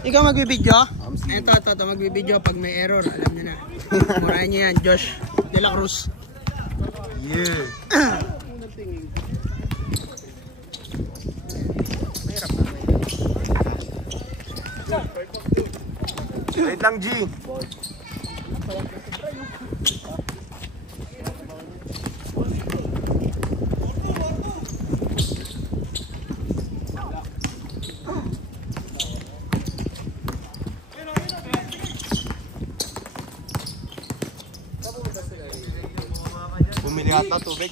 Ikaw magbibideo? Ito, magbibideo pag may error, alam niyo na. Murahin niyo yan, Josh De La Cruz. Yeah. Wait lang, G. Bumili ata tubig.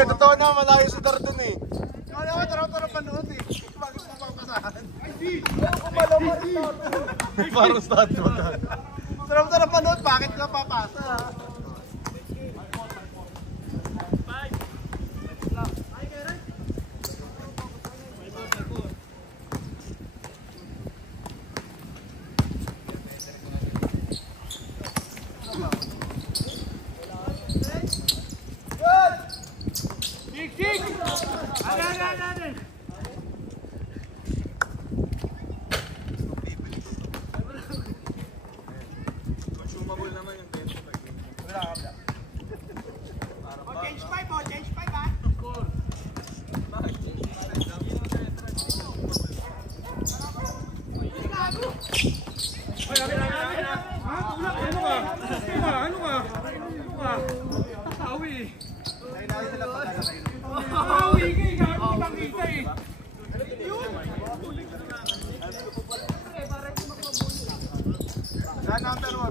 Totoo na, malayo si Dardon eh. Ano ko, tara panood eh. Bakit mo papasahan? Parang start mo na. Tara panood, bakit ka papasa?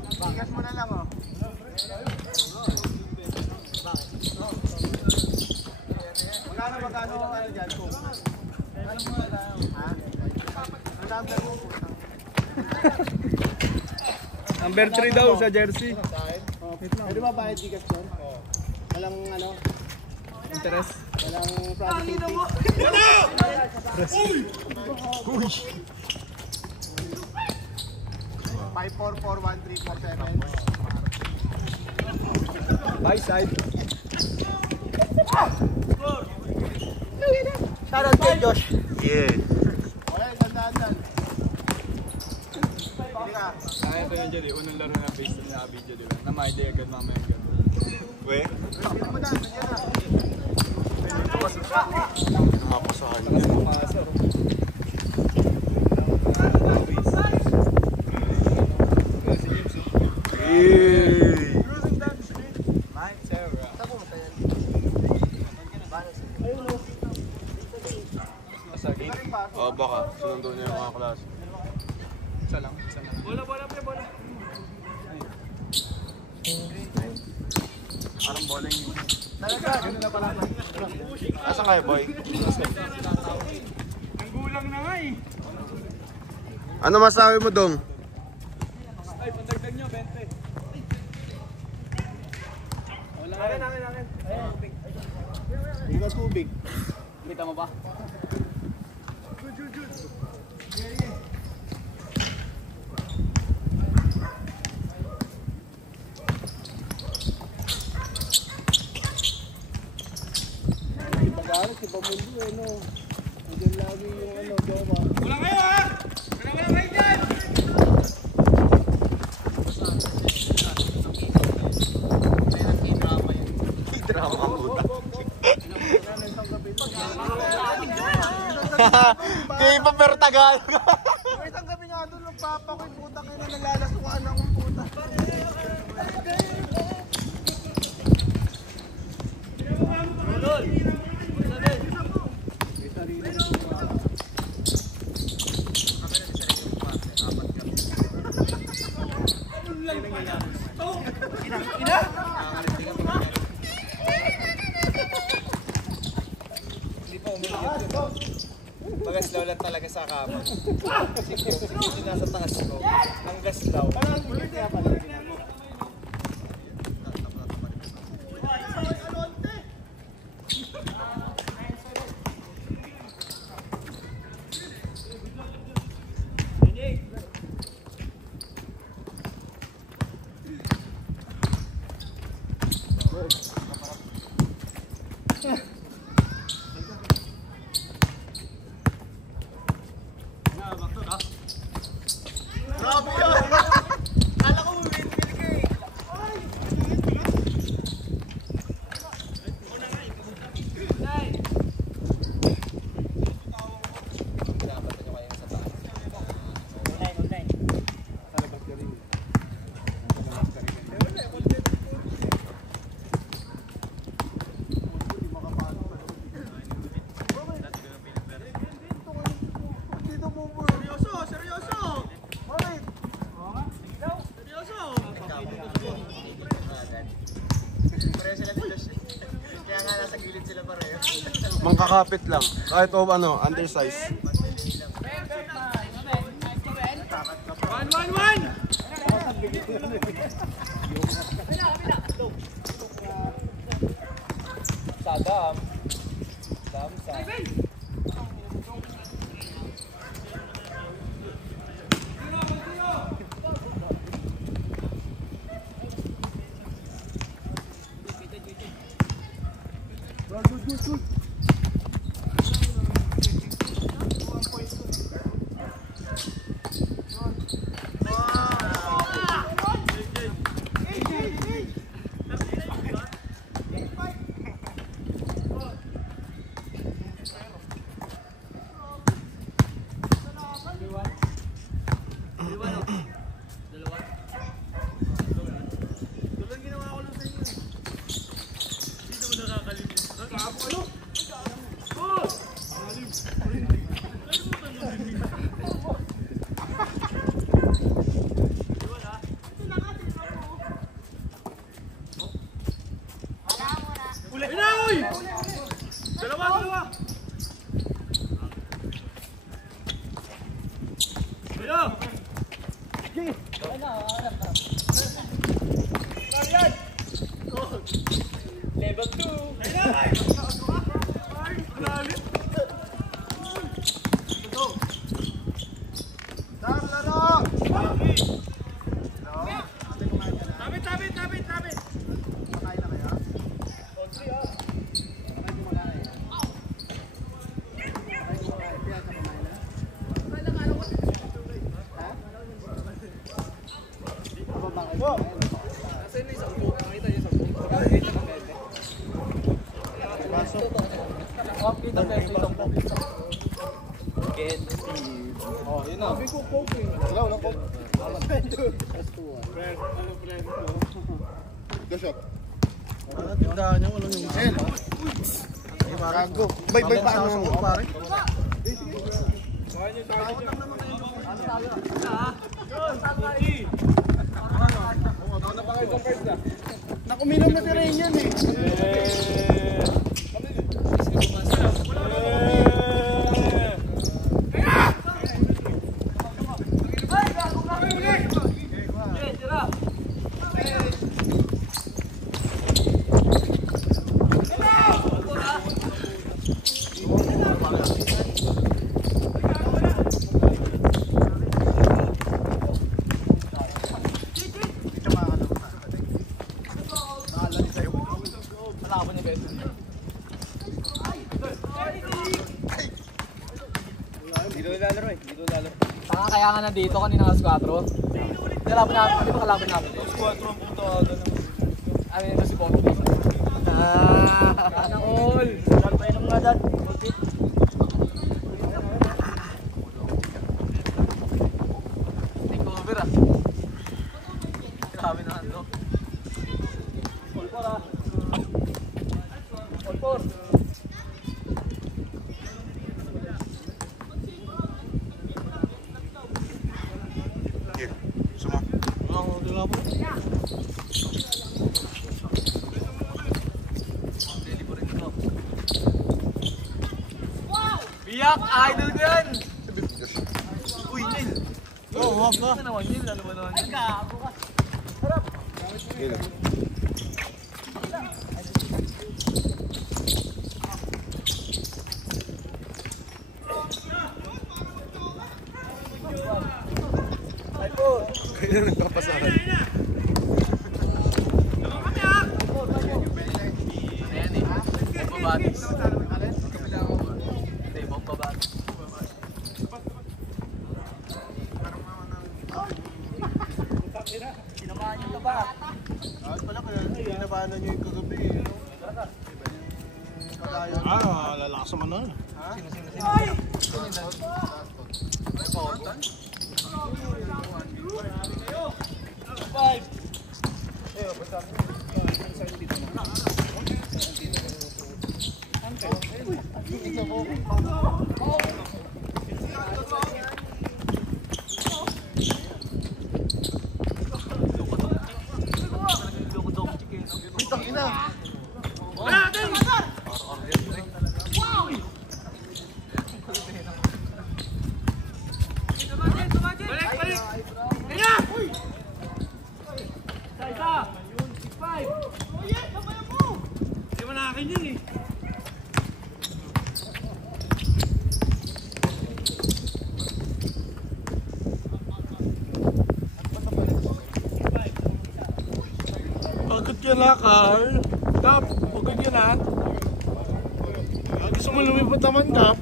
Tigas mo na lang oh. Magkano ano dyan? Ano mo na lang? Ha? Ang number mo? Number 3 daw sa jersey. Pwede ba bayad tigas dyan? Walang ano? Interest. Walang private fee? Uy! 5441347. By side. Shoutout kay Josh. Yeah. Okay, sandaan. Hindi ka. Kaya ito yung dyan eh. Unang laro na face na video diba? Na ma-idea agad mamaya yung gano'n. We? Hindi mo na, nandiyan na. Namapasahan niya. Namapasa. Oh, baka. Sunundo niya yung mga klase. Isa lang. Bola. Parang bola yung Talaga, gano'n na pala. asan kayo, boy? Ang gulang na nga eh. Ano masabi mo, Dong? Ay, pandagdag nyo, 20. Wala. Akin. Hindi ba tubig? Kita mo ba? Good. Si Pamundo eh, no? Nandiyan lagi yung ano, Joma. Wala kayo ha! Wala kayo dyan! Drama puta. Kaya iba pero Tagalog. Isang gabi nga doon, nagpapa ko yung puta kayo na nalalasukan akong puta. talaga sa kama. Kasi nasa taas ko. Ang gas daw. Parang bulit kaya pala. Grabe yun! Kala ko win-win ka eh. Mangkakapit lang. Kahit o ano, undersize. Sadam. Damsa. Level 2. Oh, yun na. Sabi ko coke eh. Wala, wala coke. Go shot. Ano tindahan niya? Walang yung Sen. Gago. Bay paano mo pare? Nakuminom na si Rain yan eh. Kaya nga nandito kanina alas 4. Kalaban namin, hindi ba kalaban namin? squad from punto Ano yun si Bobby? Sana all! Painom nga dad. Take over ah. Grabe na ano. All-4 ah. All-4. Biyak! Idol ko yan! Oo, off na. Kaya nagpapasahan. Pala kaya pinabahan nyo yung kagabi eh. Lalakas naman na. Pagod ka na, Carl. Tap, pagod ka na. Gusto mo lumipot naman, Tap?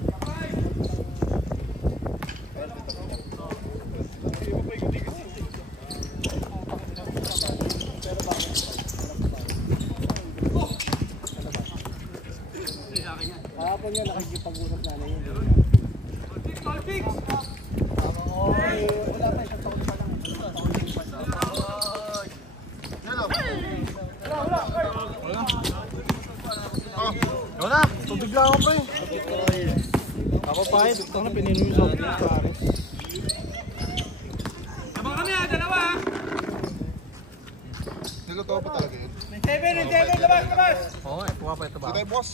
Kahapon yan, nakikipag-usap na yun. Wala pa, isang taon pa lang. Wala, tubig lang ako, pre. Ako pa, ito na pinino yung soft drink, pare. Abang kami ha, dalawa ha. Niluto pa talaga yun. Seven, labas! Oo, kuha pa ito ba? Dito tayo, boss.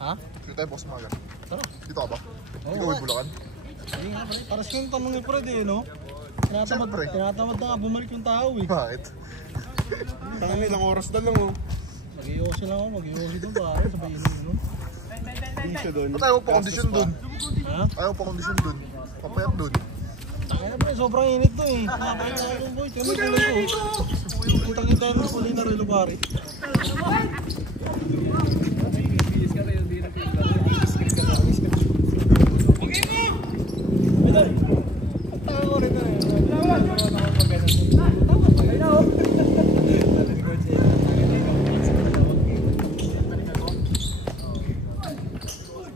Ha? Dito tayo, boss, maga. Tara. Dito ka ba? Oo. Ikaw ay Bulacan? Hindi nga, pre. Paras yung tanong ni Fred eh, no? Siyempre. Tinatamad na nga bumalik yung tao eh. Bakit? Tangan ilang oras na lang, oh. Mag-iossi lang ako, mag-iossi doon pare, sabihin mo, no? Ba't ayaw pa kondisyon dun? Ha? Ayaw pa kondisyon dun. Papayat dun. Tangina pre, sobrang init to eh. Nakakain na ako boy, tingnan mo kulay ko. Kitang-kita yung kulay na relo pare.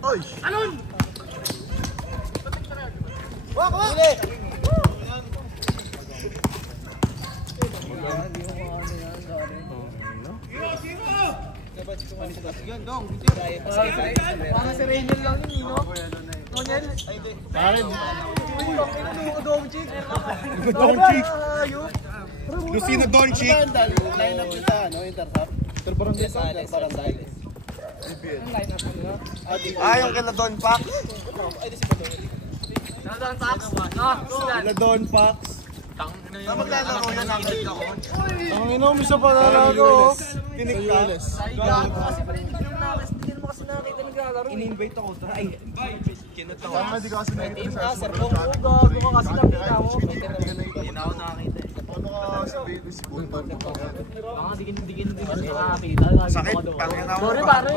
Oy! Alon! Mga si Rainier lang yun, no? Nonyel? Pare, Doncic. Lucina Doncic! Line up kita, no? Intercept. Terbarangay sa Terbarangay. Ayaw kay Ladon Pac. Ladon Pax. Na maglalaro yan ang ako. Ang inom isa pa nalago. Tiniktas. In-invite ako. Ay, Tama, di ka kasi nakikita sa Ano ka si Baby si Bunton? Sakit, tangin na mo. sorry pare.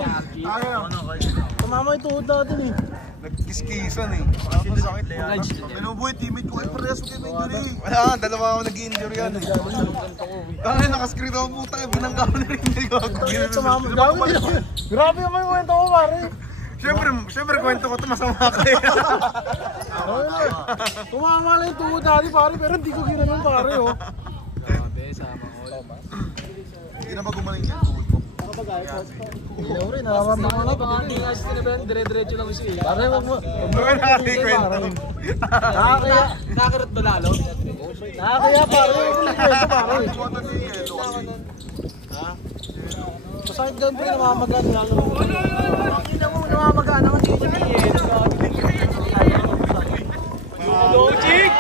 Tumama yung tuhod natin eh. Nagkiskisan eh. Sakit. Pinubuhay teammate ko. Ay, parehas ko kayo may injury. Wala nga, dalawa ako nag-injury yan eh. Kaya nakascreen ako puta eh. Binangga ko na rin yung Tumama. Grabe naman yung kwento ko pare. Siyempre kwento ko ito masama kayo. Tumama lang yung tuhod natin pare pero hindi ko ginanon pare oh. Hindi na ba gumaling yung tuhod ko? Ilaw rin, nararamdaman ko na pati ito. Dire-diretso lang siya eh. Pare, wag mo. Baka nakakikwento. Nakakaya. Nakakarot ba lalo? Nakakaya pare, wag mo lang kwento pare. Kuwata niya yung yelo kasi. Masakit ganun pre, namamagaan lalo. Hindi mo namamagaan ako dito eh. Logic!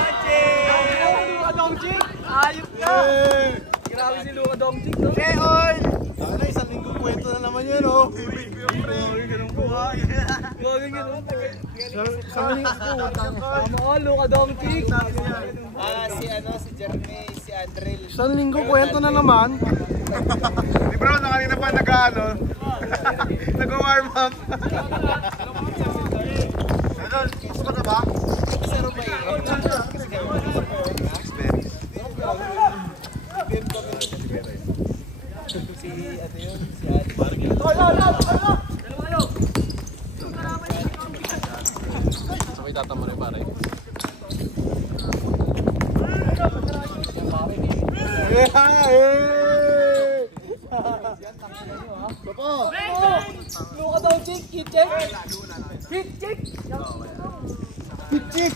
Seol! Ano, isang linggo kwento na naman yun, oh. Ganun buhay. Mamalo ka daw, Tik. Si Jeremy, si Andrel. Isang linggo kwento na naman. Di bro, na kanina pa nag-ano. Nag-warm up. Ano, gusto ka ba? Sa Rumay. Si ano yun? Si Adi. Sabay tatama rin pare. Luka daw, Chick! Hit check! Hit check! Pichik!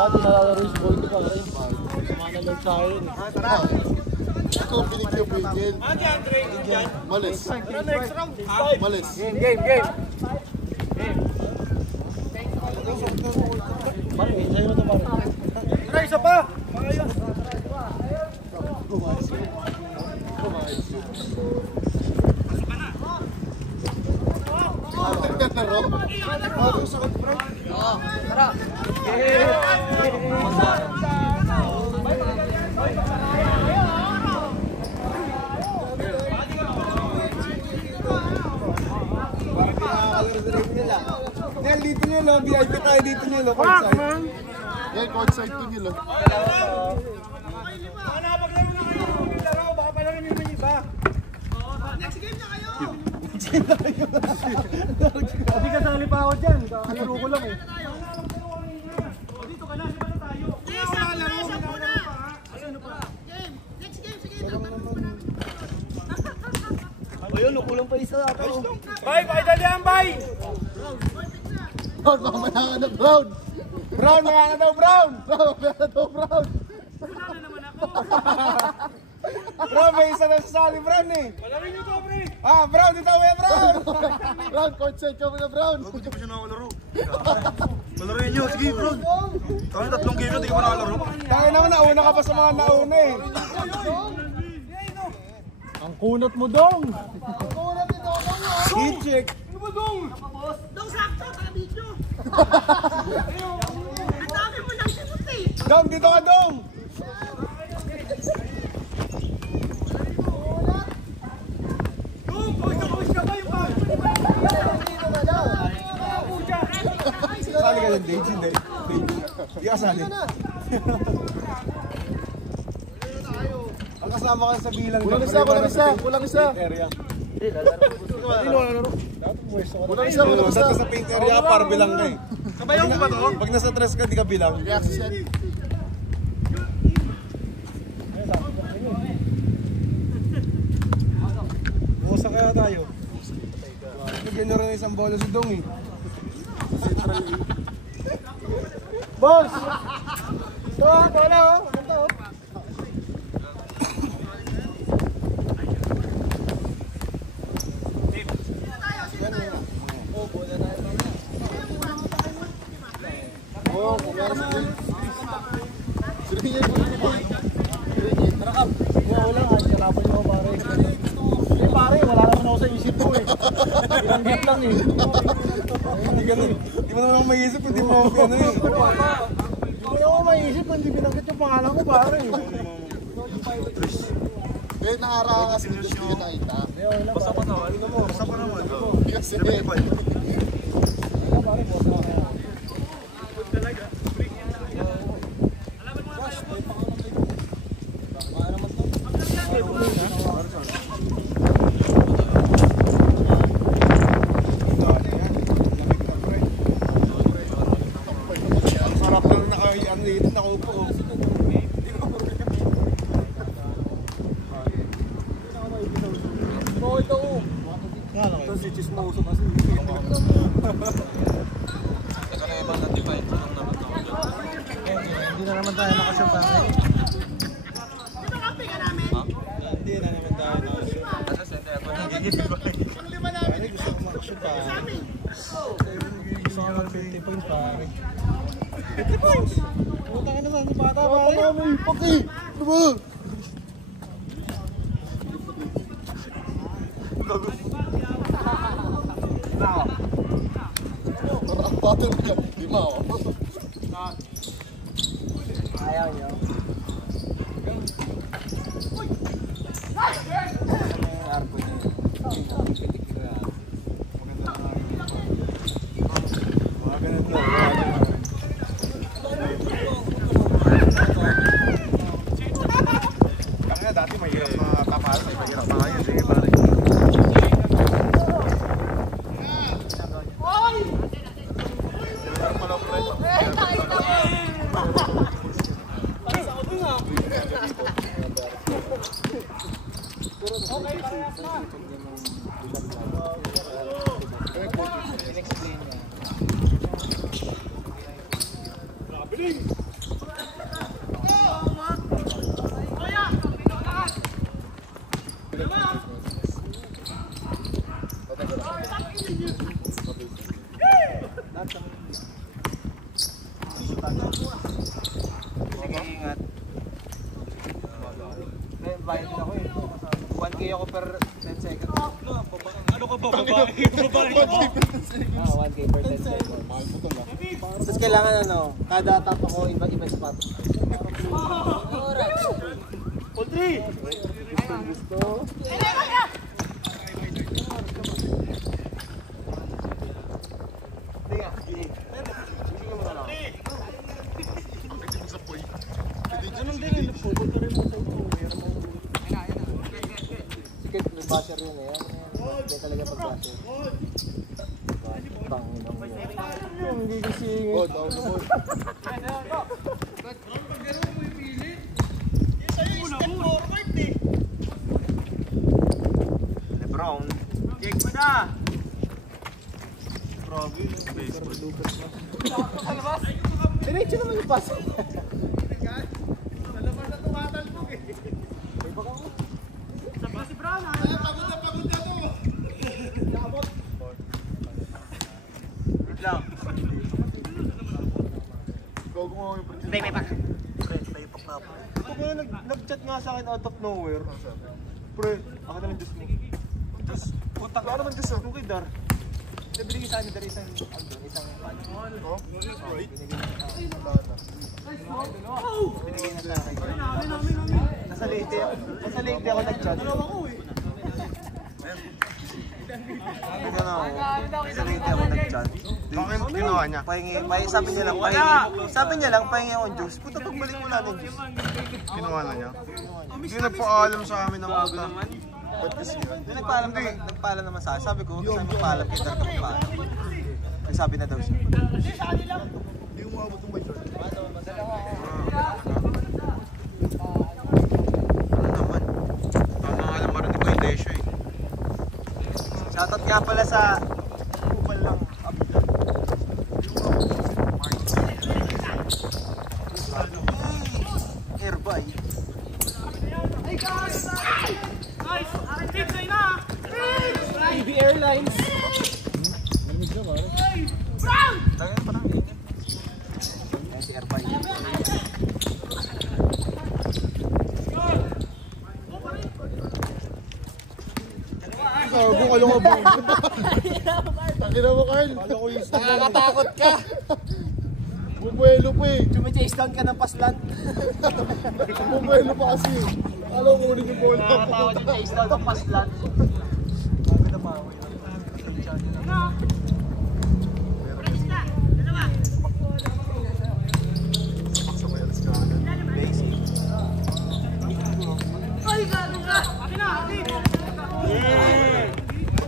Dati nalalaro yung ball ko pa rin. Manalog sa akin. Ito, pinigyan. Malis. Malis. Game. Pare, sa'yo mo ito pare. Tara, isa pa! Nel, dito nyo lang. VIP tayo dito nyo lang. Courtside. Yan, courtside to nila. Hindi ka sali pa ako dyan. Kalaro ko lang eh. Ayun, kulang pa isa ako. Bye, dalihan, bye! Brown, mamaya ka na, Brown. Brown, mga na daw, Brown! Brown, mamaya na daw, Brown. Brown, may isa na sasali, Brown eh. Malarin nyo to, pre. Ah, Brown, dito kami, Brown. Brown, courtside ka muna, Brown. Bago dyan pa siya nakalaro. Malarin nyo, sige, Brown. Kami 3 game na, di ka pa nakalaro. Tayo naman, nauna ka pa sa mga nauna eh. Ang kunat mo dong! Hit check. Dong sakto, para video. Ang dami mo lang sinut eh. Dong, dito ka, Dong. Sali ka dyan, Dage, hindi. Hindi ka sali. Ang kasama ka sa bilang. Kulang isa. Area. Kulang isa. Basta sa paint area, para bilang ka eh. Kabayaw ko ba to? Pag nasa tres ka, di ka bilang. React set. Busa kaya tayo. Bigyan nyo rin isang bola si Dong eh. Boss! Ito ah, bola oh. Ito oh. Oo, kumara si Jay. Sige niya, Tara kap. Wala nga, hirapan nyo pare. Eh pare, wala naman ako sa isip ko eh. Ilang hit lang eh. Hindi mo naman maisip, hindi mo ako ano eh. Hindi ako maisip kung hindi binanggit yung pangalan ko pare. eh, naara ka kasi gusto niya nakita. Basta pa naman. Basta pa naman. Kasi, Pare, boss na kaya. Sarap lang naka-ano dito, nakaupo. Ito si Chismoso kasi. Hindi na naman tayo nakashoot pare. Di ba kape ka namin? Hindi na naman tayo nakashoot. Pare, gusto ko makashoot pare. Gusto ko ng 50 points pare. 50 points! Puta ka naman, bata Nakakama may paki. Ano ba? Parang battle ka. Lima ako. Ayaw niyo. Kaya dati mahirap na tapalan, mahirap na ngayon. Sige pare. Ingat. May bayad din ako eh. 1K ako per 10 seconds. Ano ka ba? Babae? Babae ka ba? 1K per 10 seconds. Tapos kailangan kada tap ako iba spot. Poultry! Gusto. Sikit, may basher yun eh. Hindi talaga pag-basher. Tangin ang yun. Hindi kasi Hold, hold, hold. Lebron. Jake mo na! Grabe yung baseball. diretso naman yung pass. Wait lang. Ikaw gumawa yung pag-check. Pre, paypak na po. Ito ko nag-chat nga sa akin out of nowhere. Pre, ako na lang Diyos mo. Diyos, putak. Ano naman Diyos mo? Kung kay Dar. Nabili sa akin, Dar, isang pan. Binigay na sa akin. Nasa Leyte ako nag-chat. Ganyan ako. Sa Leyte ako nag-chat. Bakit ginawa niya? Sabi niya lang, pahingi akong juice. Puta, pagbalik mo natin juice. Ginawa na niya? Hindi nagpaalam sa amin ng puta. Ba't kasi yun? Hindi, nagpaalam naman sa akin. Sabi ko, huwag sa'yo magpaalam, kay Dar ka magpaalam. Nagsabi na daw siya. Hindi umabot ng by short. Ano naman? Tama nga lang marinig ko yung desyo eh. Shoutout nga pala sa Kupal lang. Airbay. PB Airlines. Ayan si Airbay. Gago ka lang ba? Takina mo, Carl. Nakakatakot ka. Bumuelo pa eh. Chase down ka ng paslat. Bumuelo pa kasi. Alam mo, ulit yung bola. Nakakatakot yung chase down ng paslat.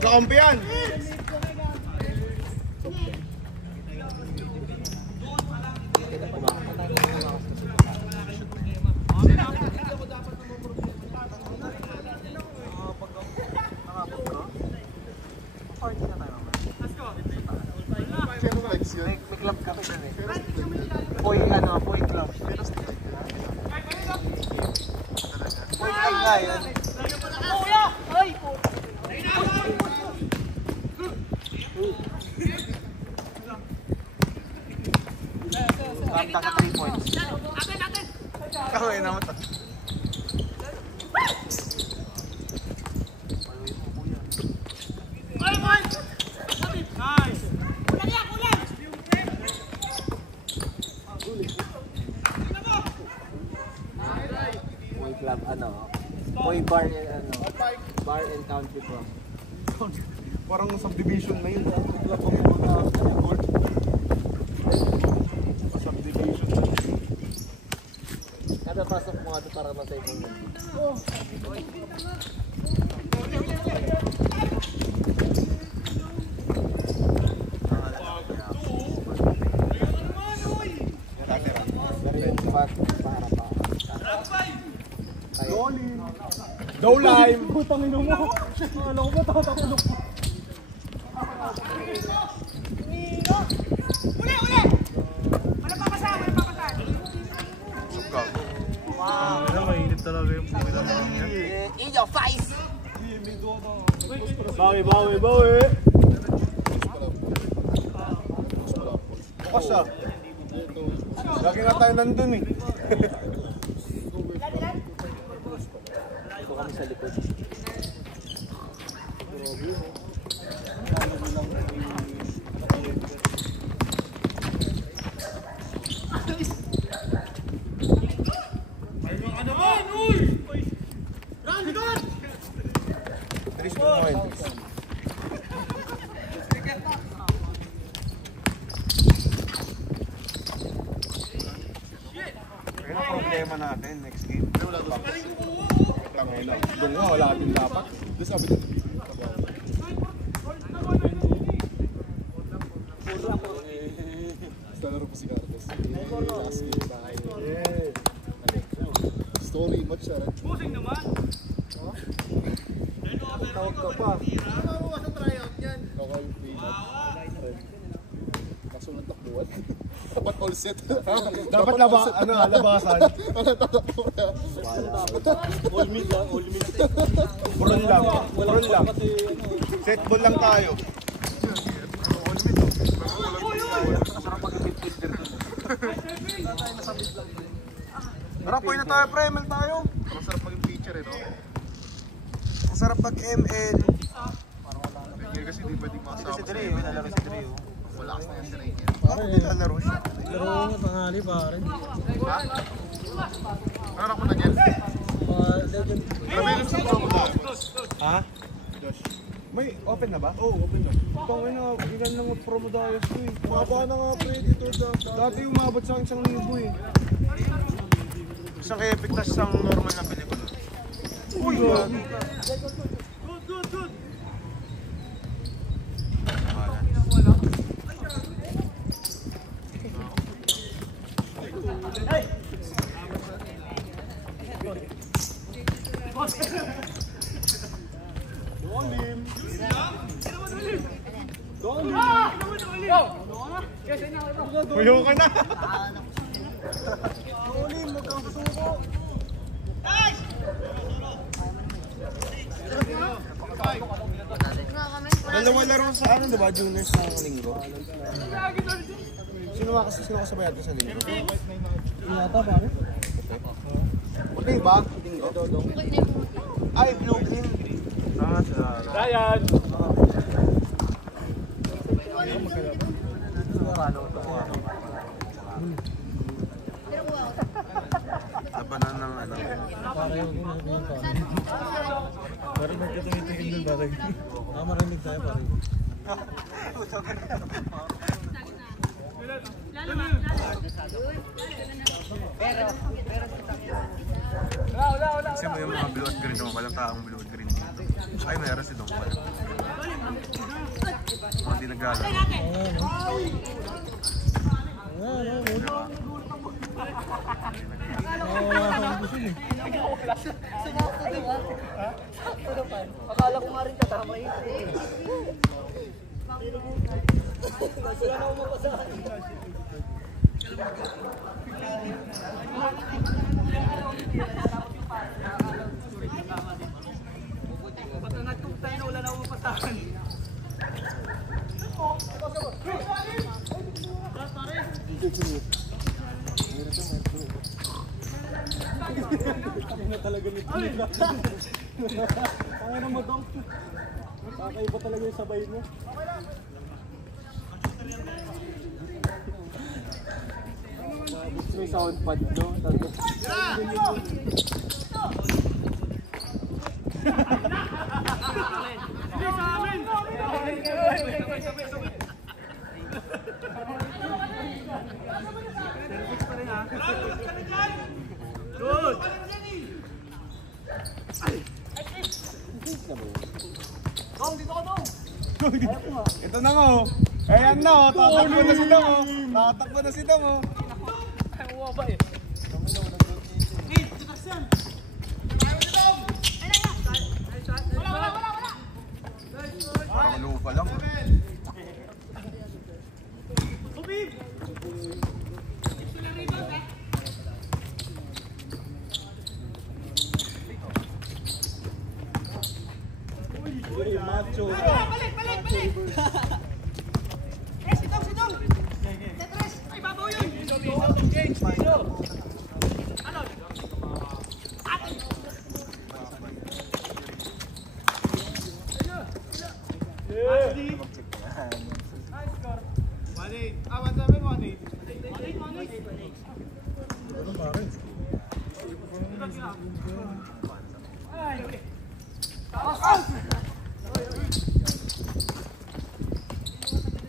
Kakampiyan! May club kami dun eh. Poy club. Poy club nga yun. Banda ka 3 points. Ay, naman. Nice! Kulang yan, kulang! Boy club, Boy bar and bar and country club. Parang subdivision na yun. Subdivision na yun. Kada pasok mo ito para matay mo. No lime! Putang ino mo! Alam ko ba tatakulog mo? Uli! Wala papasa! Mainit talaga yung pumila naman yan. In your face! Bawi! Bukas ah. Lagi nga tayo nandun eh. Ito kami sa likod. Tris ko mo yun. Kaya na problema natin next game. Tangina. Doon nga, wala ating dapat. Doon sabi ko. Nalaro po si Cartes. Last game tayo. Story, match siya. Pusing naman! Tawag ka pa. Local play. Kaso ng takbuhan. Dapat all set. Dapat labasan. Wala tatakbo na. All mid lang. Puron lang. Set ball lang tayo. Tara, na tayo, pre-ML tayo. Ang sarap maging feature eh, no? Ang sarap mag-ML. Ngayon kasi di pwedeng makasama. Kasi Dre, may nalaro si Dre. Malakas na yan si Rainier. Parang nilalaro siya. Laro mo tanghali pare. Meron ako na yan. Legend. Grabe rin sa promo tayo. Ha? Josh. May open na ba? Oo, open na. Tangin na, ilan lang mag-promo dayos ko eh. Mababa na nga pre dito. Dati umabot sa akin 1,000 eh. Isang epic tas isang normal na pelikula. Uy! Good! Kuyo ka na! Dalawa laro sa ano, diba? Juniors ng linggo. Sino kasabay natin sa linggo? Yata pare. Puti ba? Linggo? Ay, blue green. Ryan! Labanan ng ano. Para yung parang nagkatumitingin din pare. Marinig tayo pare. Kasi mo yung mga blue at green, walang taong blue at green dito. Ay, meron si Dong pala. Mga di naglalaro. Akala ko nga rin katama yun. Patangat kong tayo na wala na akong mapasahan. na talaga nito. Tangina mo dong. Kakaiba talaga yung sabay mo. May sound pad, no? Ito na nga oh. Ayan na oh. Tatakbo na si Damo. Tatakbo na si Damo. Lupa lang. Macho. Balik! Sidong! Tetris! Ay, babaw yun!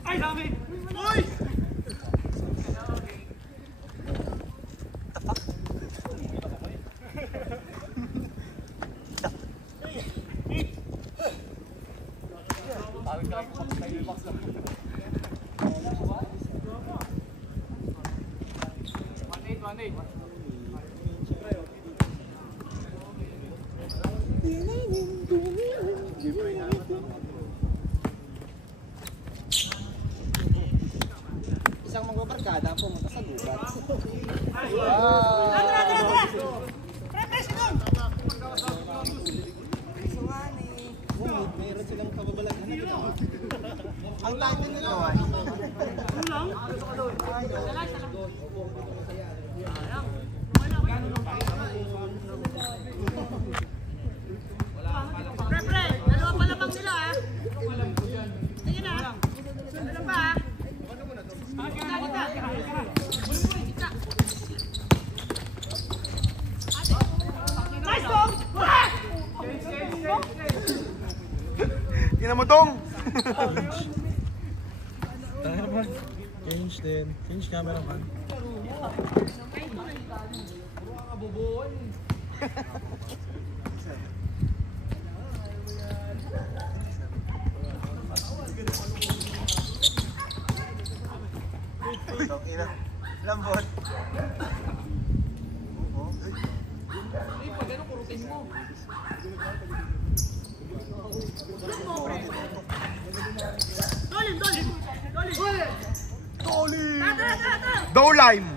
Ay, dami! Uy! Isang magbabarkada pumunta sa gubat. Mayroon silang kababalaghan na ginawa. Ang title nila ay Pre, dalawa pa lamang nila ha. Sige na. Ano pa ha? Nice dong! Ina mo tong. Change din. Change camera man. Ina. Lambot. Dolime.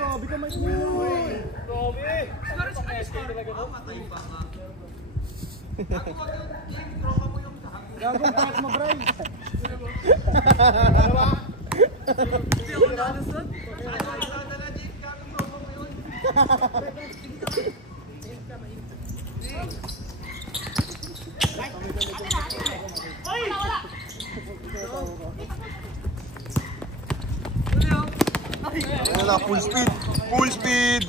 Grabe ka may Gagawin pass mo, Bray. Wala, full speed. Full speed.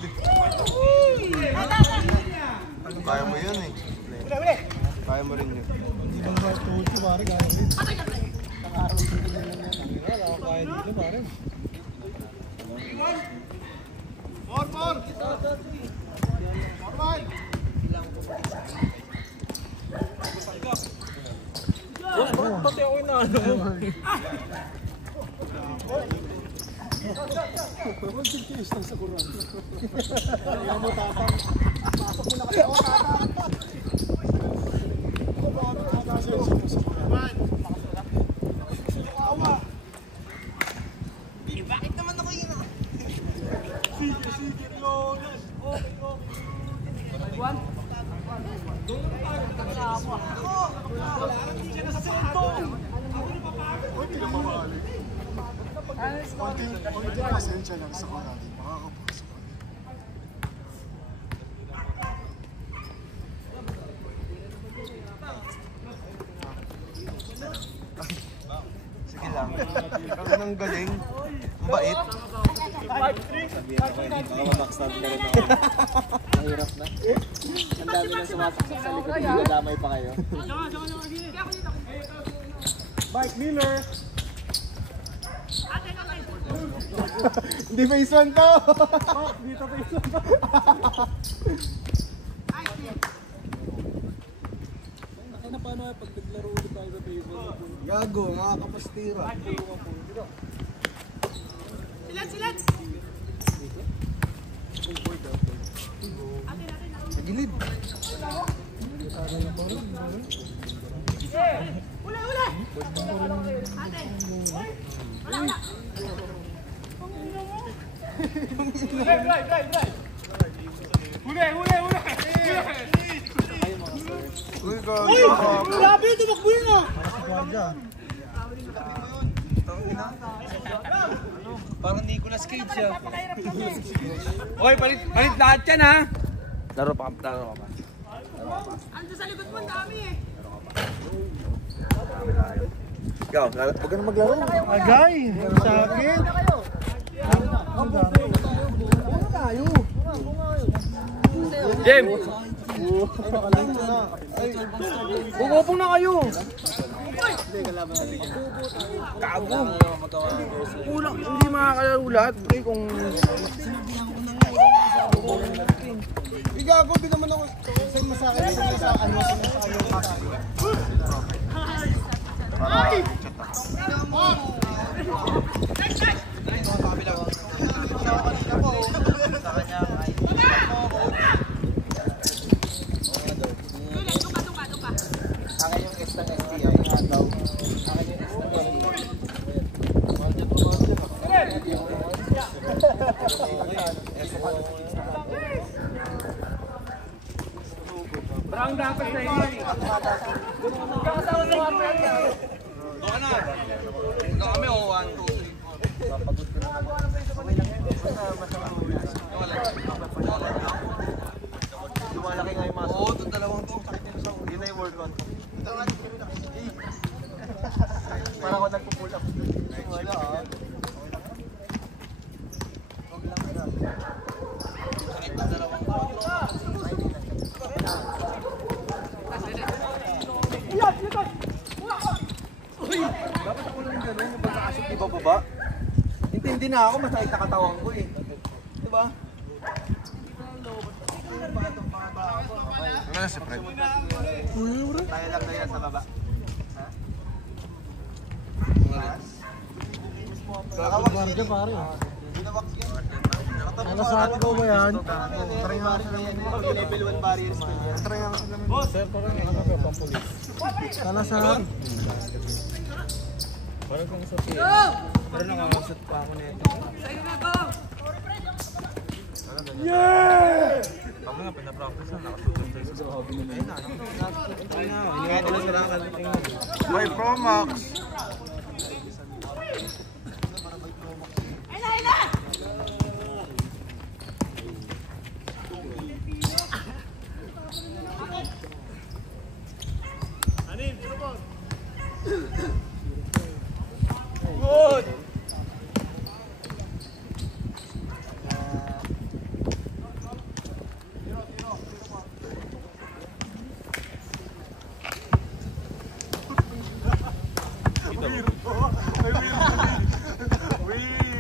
Kaya mo yun eh. Kaya mo rin yun. Hindi ba naman tuwid ko, pare? Gagawin. Pang-araw dito na lang yan. Wala akong kaya dito, pare. Pati ako inaano. Huwag sigkis lang sa kuran. Kaya mo tapang. Pasok mo na kasi ako tapang. Bakit naman ako yun? Sige, Logan. Okay. Juan? Wala, hindi ka na sa sentong. Ako na papagod. Konting pasensya lang sa mga natin. Makakapasok. Sige lang. Kami nang galing. Ang bait. Mahirap na. Ang dami nang sumasaksak sa likod. Hindi damay pa kayo. Mike Miller! Hindi face 1 to! Dito face 1 to. Ano paano pag naglaro ulit tayo sa face 1? Gago, mga kapastira. Silat! Sa gilid. Uli! Ate! Wala! Uy, gago. Grabe, tumakbo yun ah! Parang Nicolas Cage siya. Oy, palit lahat yan ha! Laro pa ba? Ando sa likod mo, ang dami eh. Ikaw, huwag ka na maglaro. Agay! Sakit! Jim! Bumupong na kayo! Gago! Kulang, hindi makakalaro lahat. Pre, kung... Gago, di naman ako sa'yo masakit sa ano Akin yung extra STI nga daw. Akin yung extra Parang dapat sa inyo. Kakasama sa mga pera. Doon na. Ikaw kami o 1, 2, 3. Lumalaki nga yung mga Oo, itong dalawang to. yun na yung world one. Parang ako nagpo-pull up. Wala ah. Dapat ako lang gano'n, yung pagkakasip ibababa. Hindi na ako, masakit na katawan ko eh. Diba? Ano na si Fred? Tayo lang na yan sa baba. Marga pare. Ano sa atin ko ba yan? Level 1 barriers ko yan. Sir, parang ano ba pang pulis? Kala sa akin. Parang kung sa piya. Pero nakakasat pa ako nito. Sa'yo na go! Ako nga, pinapractice na. Nakasusunod sa hobby nila. Ayun na, sila nakaliting. Ay, Pro Max! Good!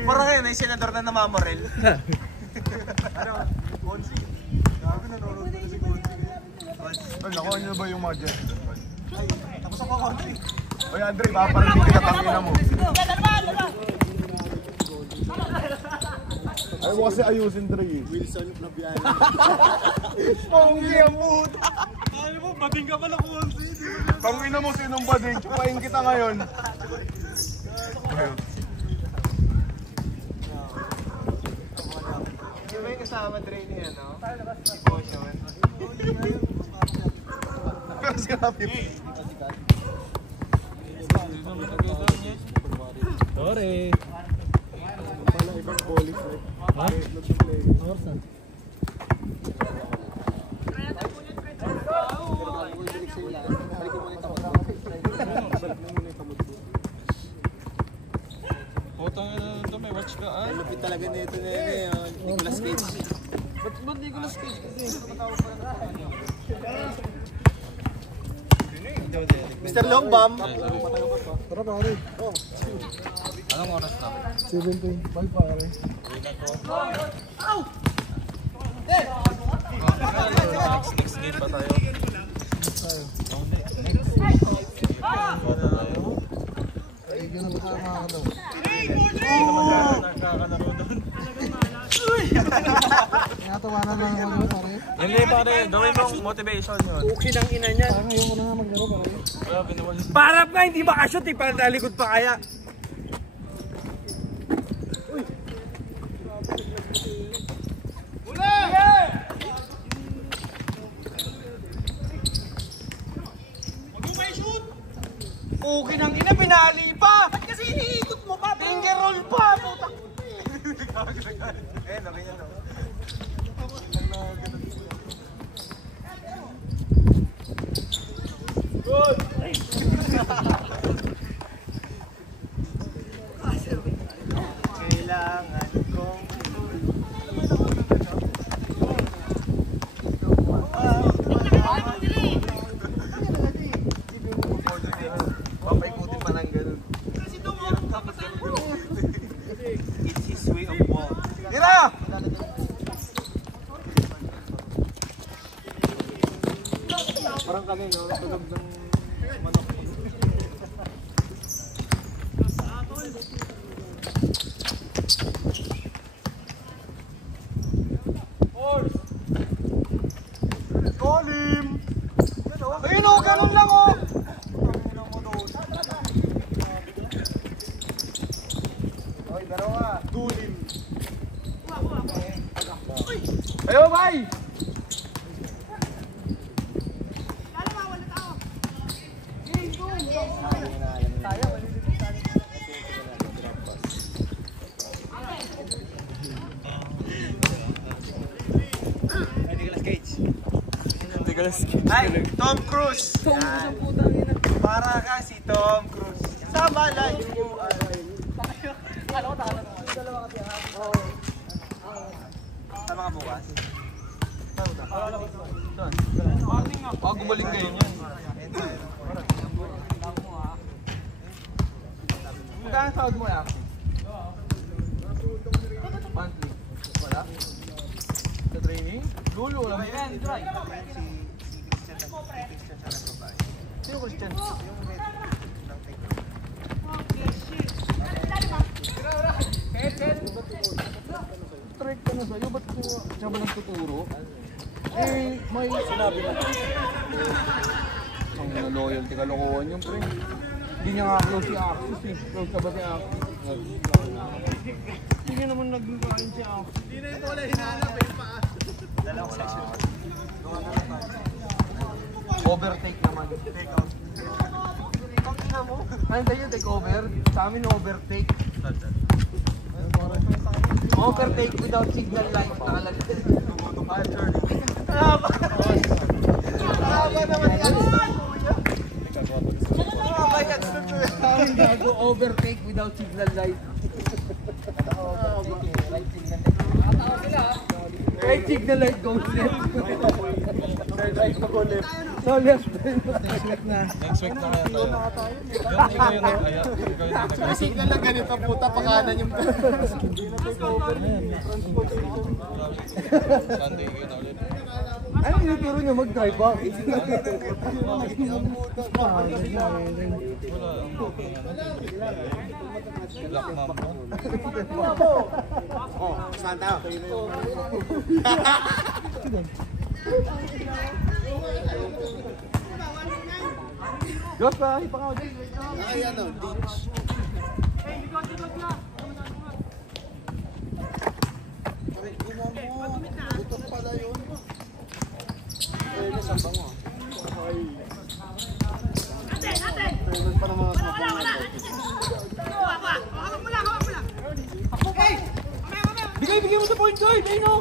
Parang ngayon ay senador na namamorel. Ay, nakuha niyo ba yung mga jet? Tapos ako country. Oy, Andre, paparinig kita tangina mo. Ay mo kasi ayusin Dre. Wilson Labian. Pangina mo! Ano mo, bading ka pala kung Pangina mo, sinong bading? Chupain kita ngayon. Yung may kasama Dre niya, no? Emotion. Pero sinabi mo. Sorry. Nag-volley flight. Ha? Nag-play. Oras na. Puta na ito, may watch ka. Ay, Lupit talaga nito na Nicolas Cage. ba't Nicolas Cage kasi? Mr. Longbam. Tara pare. Anong oras na? 7:25 pare. Next game pa tayo. Ay, ganun ba nakakalaw? Nakakalaro doon. Natawanan lang ako pare. Hindi pare, gawin mong motivation yun. Ukin ang ina niya. Parang ayaw ko na nga maglaro pare. Kaya binuwan. Parap nga, hindi makashoot eh. Parang nalikod pa kaya. Ukin ang ina, pinali pa! Ba't kasi iniikot mo pa? Finger roll pa! Putang Eh, laki niya no. kailangan kong Papaikutin pa ng ganun. it's his way of ball. Tira! Parang kami no, tulog ng manok. Call him! Ayun o, ganun lang o! Hoy, dalawa. Dulim. Ayo, bye! Nicolas Cage. Ay, Tom Cruise! Yan. Para ka si Tom Cruise. Sa balay mo. Tama ka bukas? Gumaling kayo niyan. Magkano sahod mo ya? Monthly. Wala? Sa training? Gulo, wala mo yan. Sino Christian? Strike ka na sa'yo, ba't siya ba nagtuturo? Eh, may sinabi na. Ang loyalty kalokohan yung pre. Hindi niya nga close si Axis eh. Close ka ba si Axis? Hindi naman nag-kain si Axis. Hindi na ito wala hinahanap eh, pa. Dalawang section. Overtake naman. Take out. Ano tayo, take over? Sa amin, overtake. Overtake without signal light. Nakalagay. Haba naman yan. Haba yan. Sa amin, gago, overtake without signal light. Right signal light goes left. Right to go left. So left. Next week na. Next week na kaya tayo. Ikaw yung nag-aya. May signal na ganito, puta, pakanan yung hindi na take over. Sunday kayo na ulit. Ano yung turo niya mag-drive back? Black Mamba. Oh, saan tayo? Diyos pa, ipakaw. Ay, ano, ditch. Butok pala yun. Fairness, ang bango. Fairness pa naman sa mga Hawak mo lang, hawak mo lang. Okay! Okay, Bigay mo sa point guard! Ayun o!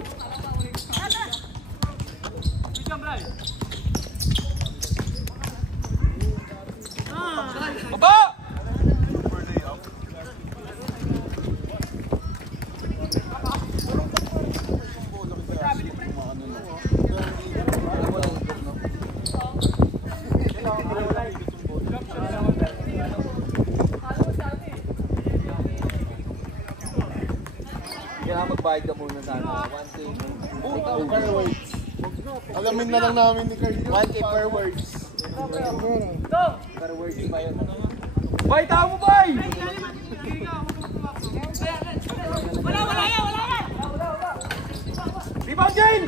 Baba! Kaya magbayad ka muna sana. 1K. Per words. Alamin na lang namin ni Carl. 1K per words. Per words ba yun? Bay, tao mo, Bay! Wala yan! Rebound, Jane!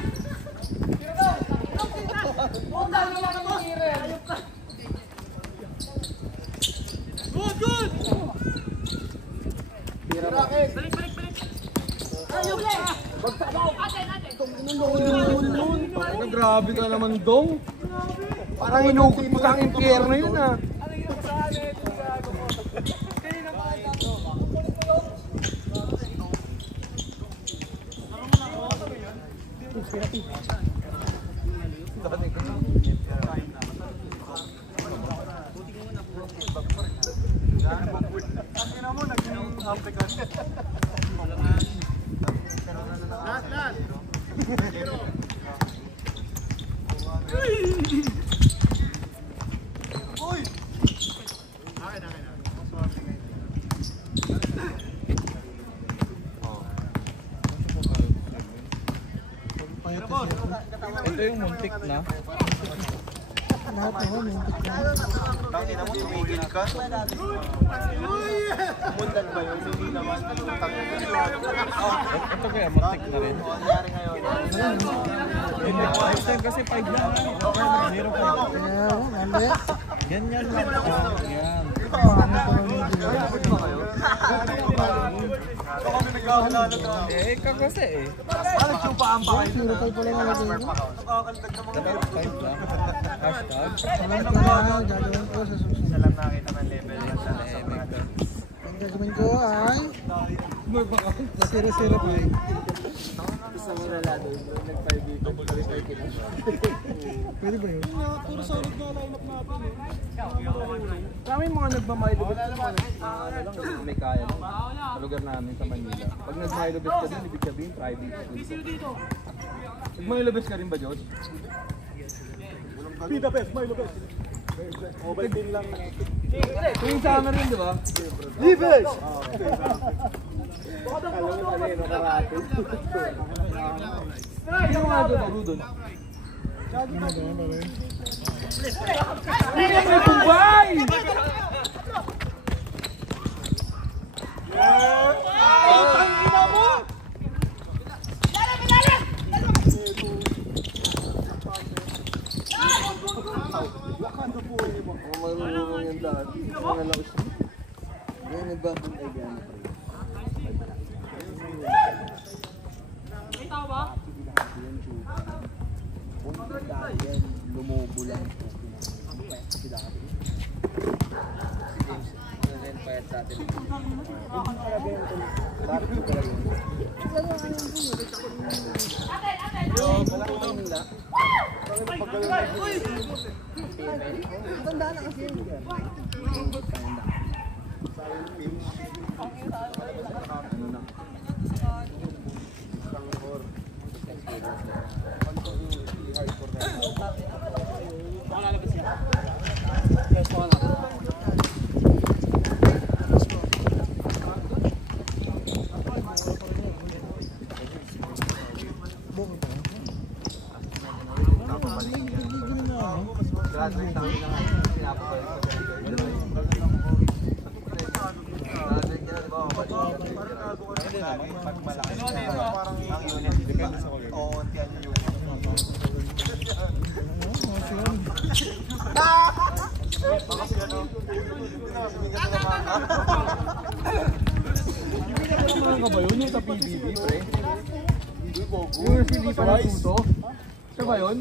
Good! Grabe ka naman, Dong. Parang inukot mo sa impyerno yun, ah. Ito yung muntik na. Tangin na mo, tumigil ka. Mundan ba yun? Hindi naman. Ito kaya muntik na rin. Ano nangyari ngayon? Next time kasi 5 lang. 0-5. Ganyan lang. Yan. Ito kami nagkakalala ka. Eh, ikaw kasi eh. Parang sumpa ang bahay na. Dapat 5 lang. Hashtag. Salam nakita ng level yan sa Ang gagawin ko ay Sira-sira pa eh. Pwede ba yun? Kami mga nagmamahilubit sa mga may kaya lang. Sa lugar namin sa Manila. Pag nagmahilubit ka din, ibig sabihin private school. Nagmahilubit ka rin ba, Diyos? Pita Pes, Milo Pes. Mobile din lang. Tuwing summer rin, di ba? Libes! Sino nga doon? Laro doon? Hindi ka may kumbay! Tangina mo! Marunong yan dati. Mga lakas. Ngayon nagbabang kaibigan. Lumubo lang. Payat sa atin. Ano ba yun? Yung sa PBB, pre? Yung silipan ng suso? Siya ba yun?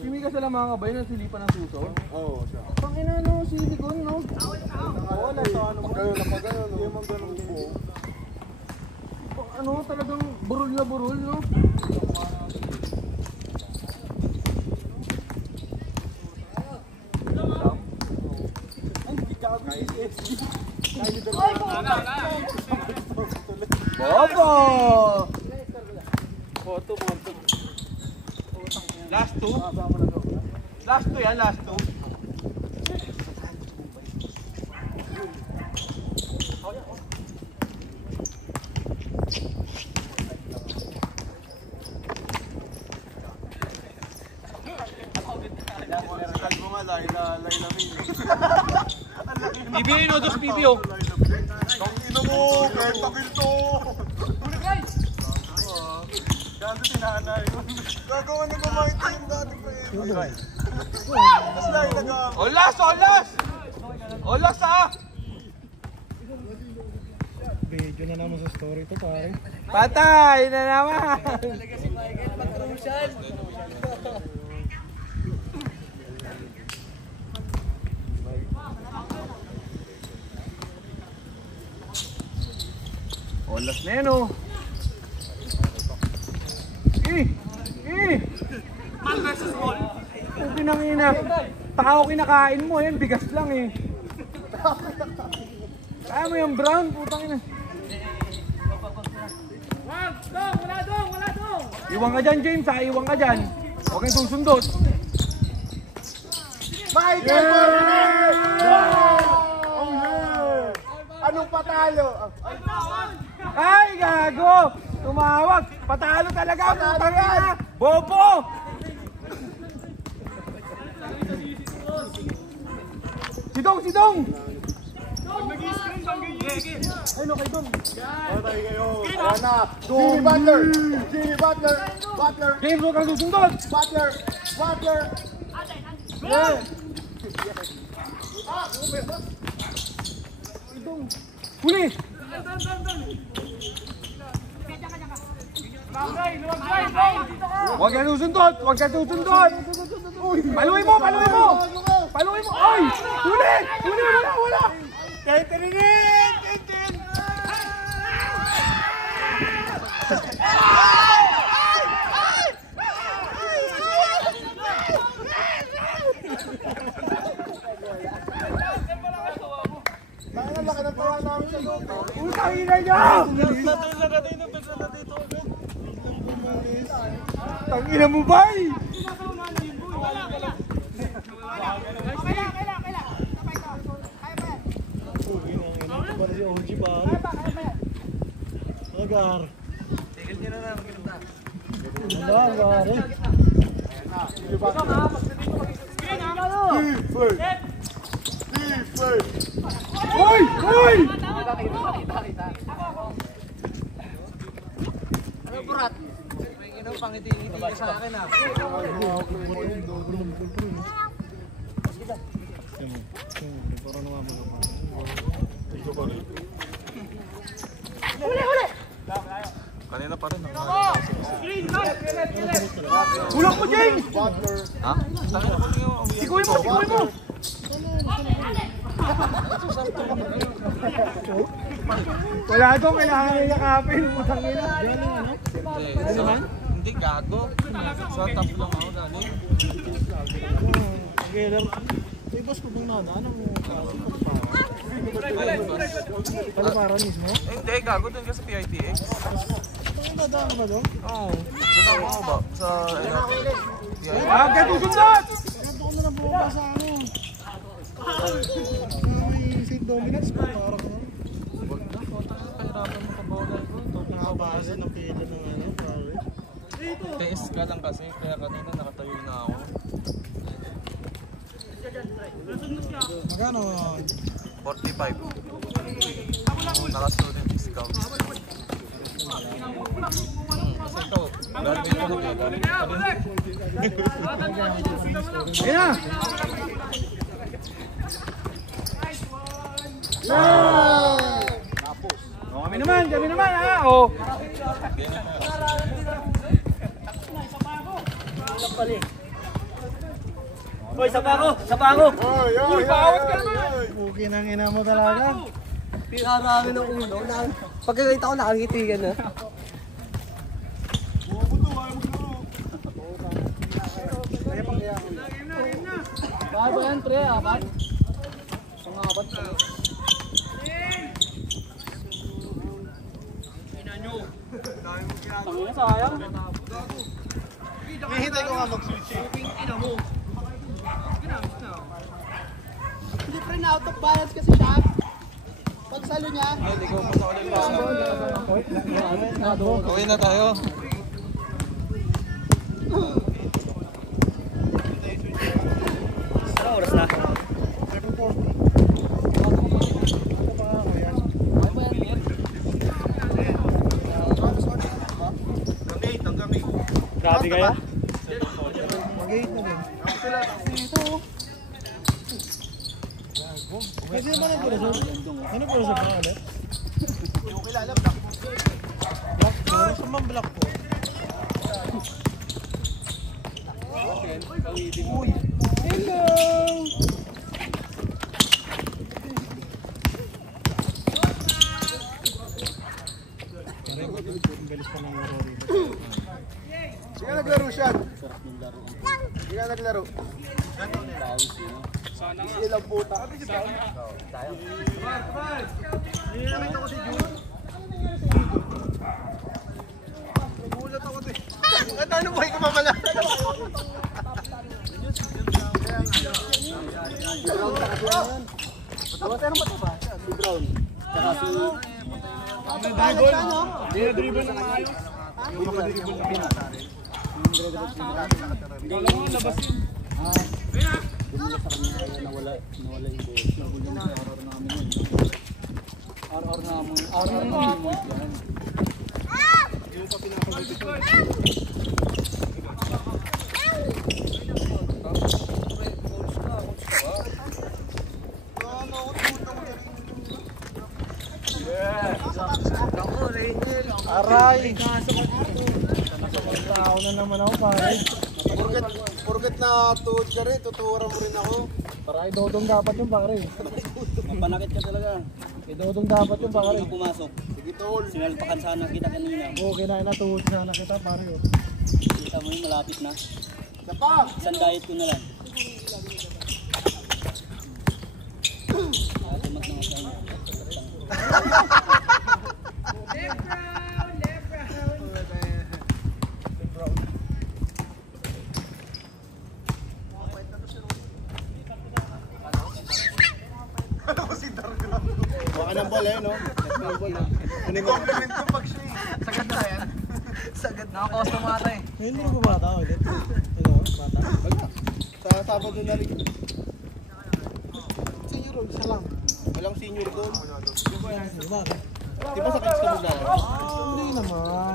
Kimi ka sa lamang ka ba yun ang silipan ng suso? Oo, siya. Pangina no, silikon no? Wala sa ano. Pag gano'n na pag gano'n. Hindi man gano'n po. ano, talagang burol na burol, no? Bobo! Last two? Last two yan, last two. Kalbo nga, Laila Min. Bibili no, dos PBO. Tangina mo, benta ginto. Ganda si nanay. Gagawa na kumain tayo dati pa eh. Tapos lang yung nag-aam. Olas! Olas! Olas ah! Video na naman sa story to pare. Patay na naman! Olas na yan oh! Man versus ball. Pinangina. Tao kinakain mo yan, bigas lang eh. Kaya mo yung brown, putang ina. Wag, dong, wala dong, wala dong. Iwan ka dyan, James ha, iwan ka dyan. Huwag kang susundot. Michael Cornet! Oh yeah! Anong patalo? Ay, gago! Tumawag! Patalo talaga, putang ina! Bobo! Sidong, sidong! Ano kay Dom? Patay kayo. Ayan na. Jimmy Butler! Jimmy Butler! Butler! James, huwag kang susundot! Butler! Butler! Yeah! Huli! Huwag kang susundot! Huwag kang susundot! Paluin mo! Paluin mo! Paluin mo! Ay! Huli! Huli! Wala! Wala! Kahit tinigin! Tintin! Bakit ang laki ng tawa namin sa loob? Utang ina niya! Tangina mo ba? Agar. Tigil niyo na lang. Agar. Hoy! Hoy! Kanina pa rin. Ulak mo, James! Ha? Tangina ko lang yung Sikuin mo! Sikuin mo! Wala doon, kailangan na yakapin. Putang ina. Hindi, gago. Sa top lang ako dali. Together. May boss ko bang nadaan mo? Paliparan mismo? Hindi, gago doon ka sa PITX. Ang nadaan ka ba doon? Oo. Doon ako ba? Sa PITX. Huwag ka susundot! Ganto ko na lang bumaba sa ano. May St. Dominus pa. Parang ano. Huwag na, pahirapan mo ka bola ko. Nakabase ng pila ng ano. Pare. TS ka lang kasi, kaya kanina nakatayo na ako. Magkano? 45. Naka-student discount. Kasi ito, graduate ko na Ayan na! Oh, kami naman ha! Oh. Hoy, sapa ako! Sapa ako! Uy, bawat ka naman! Puki ng ina mo talaga. Pinarami ng ulo. Pagkakita ko nakangitigan na. Bago yan, pre. Apat. Pang-apat pa. Tangina, sayang. Hihintay ko nga mag-switch eh. Hindi pre, na out of balance kasi siya. Pag salo niya. Okay na tayo. Ano oras na? Grabe kaya? Mag-8 na din. Pwede naman ang pula sa... Ano pula sa mga ulit? Yung kilala, black po. Black po? Saan man black po? Uy! Hello! Sige naglaro siya. Sige naglaro. Ilang puta. Nakita ko si Jun. Nagulat ako din. Ano ba yung kumamala? Pero mataba. Si Brown. Saka si... Dribble na maayos. Yung makadribble na pinatari. Kala mo labas yun. Nawala yung goal. Araw namin yan. Yung pa pinapagod ko. Aray! Tao na naman ako pare. Forget na tuod ka rin, tutuwaran mo rin ako. Para idodong dapat yung pare. Mapanakit ka talaga. Idodong dapat yung pare. Hindi pumasok. Sige tol. Sinalpakan sana kita kanina. Oo, kinain na tuod sana kita pare. Kita mo yung malapit na. Isa pa! Isang diet ko na lang. Mat na masaya. Baka ng ball eh, no? Kunin mo. Sagad na yan. Sagad na ako sa mata eh. Hindi ko bata ulit. Ano, bata? Sa Sabado na rin. Senior roll, isa lang. Walang senior goal. Di ba sakit ka maglalaro? Hindi naman.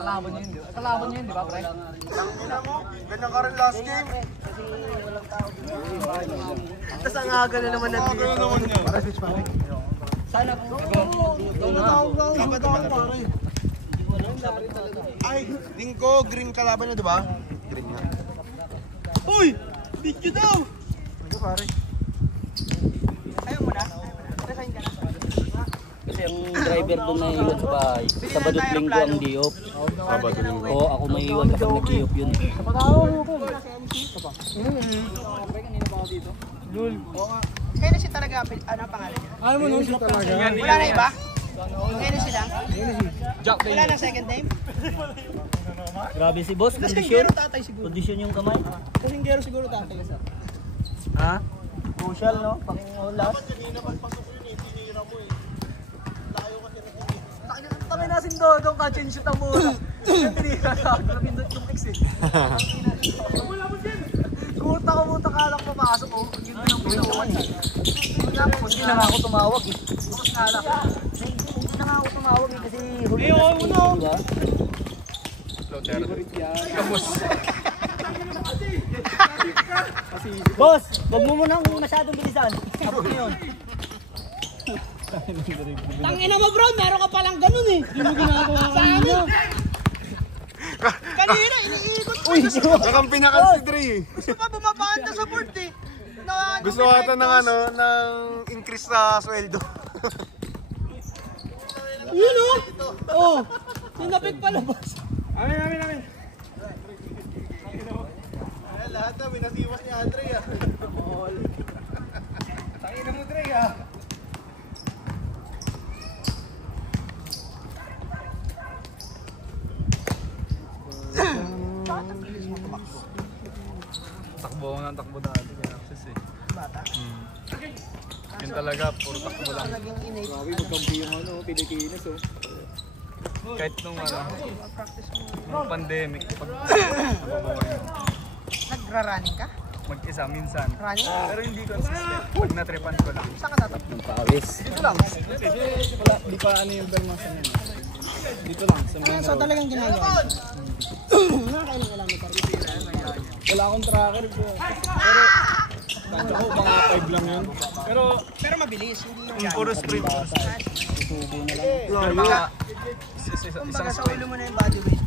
Kalaban niya yun, di ba pre? Ganyan ka rin last game. Tapos ang aga na naman ng Ano naman yun? Para switch pare. Sana po. Ay, Dingko, green kalaban na, di ba? Green nga. Uy! Video daw! Ano pare? Ayaw mo na? Resign ka na. Kasi ang driver doon na iwan sa bahay. Sabadot linggo ang di-off. Sabado linggo. Oo, ako may iwan kapag nag-di-off yun. Lul. Hennessy talaga, ano ang pangalan niya? Ayaw mo nun siya talaga. Wala na iba? Hennessy lang? Wala na second name? Grabe si boss, kondisyon. Kondisyon yung kamay. Kasinggero siguro tatay ka sa. Ha? Crucial no? Pang-ulas. Kami nasin dodong ka, change shoot ang muna. Yung tinira sa akin, napindot yung X eh. Kumunta ko munta ka lang papasok ko. Yun na yung pinawan. Hindi na nga ako tumawag eh. Bukas nga lang. Hindi na nga ako tumawag eh kasi huli na si diba? Boss, wag mo munang masyadong bilisan. Abot mo yun. Tangina mo bro, meron ka palang ganun eh. Hindi mo ginagawa kanina. Kanina, iniikot ko. Nakampi na ka si Dre eh. Gusto pa bumabaan na sa board eh. Gusto ata ng ano, ng increase sa sweldo. Yun o! Oh! Sinapit palabas. Amin. Lahat na, minasiwas ni Andre ah. Tangina mo, Dre ah. Takbo ako ng takbo dati kaya access eh. Bata? Yun talaga, puro takbo lang. Grabe, magkampi yung ano, Pilipinas oh. Kahit nung nung pandemic, pag nababawain mo. Nagra-running ka? Mag-isa minsan. Running? Pero hindi consistent. Pag natripan ko lang. Saan ka tatapos? Ang pawis. Dito lang. Wala, di pa ano yung permasan yun. Dito lang, sa main So road. talagang ginagawa. Nakakailang alam mo pa rin. Wala akong tracker ko. Pero, kanta ko, mga 5 lang yun. Pero, Mabilis. Hindi yung puro sprint. Tutubo na lang. Pero mga, isang Kumbaga sa sprint. ulo mo na yung body weight.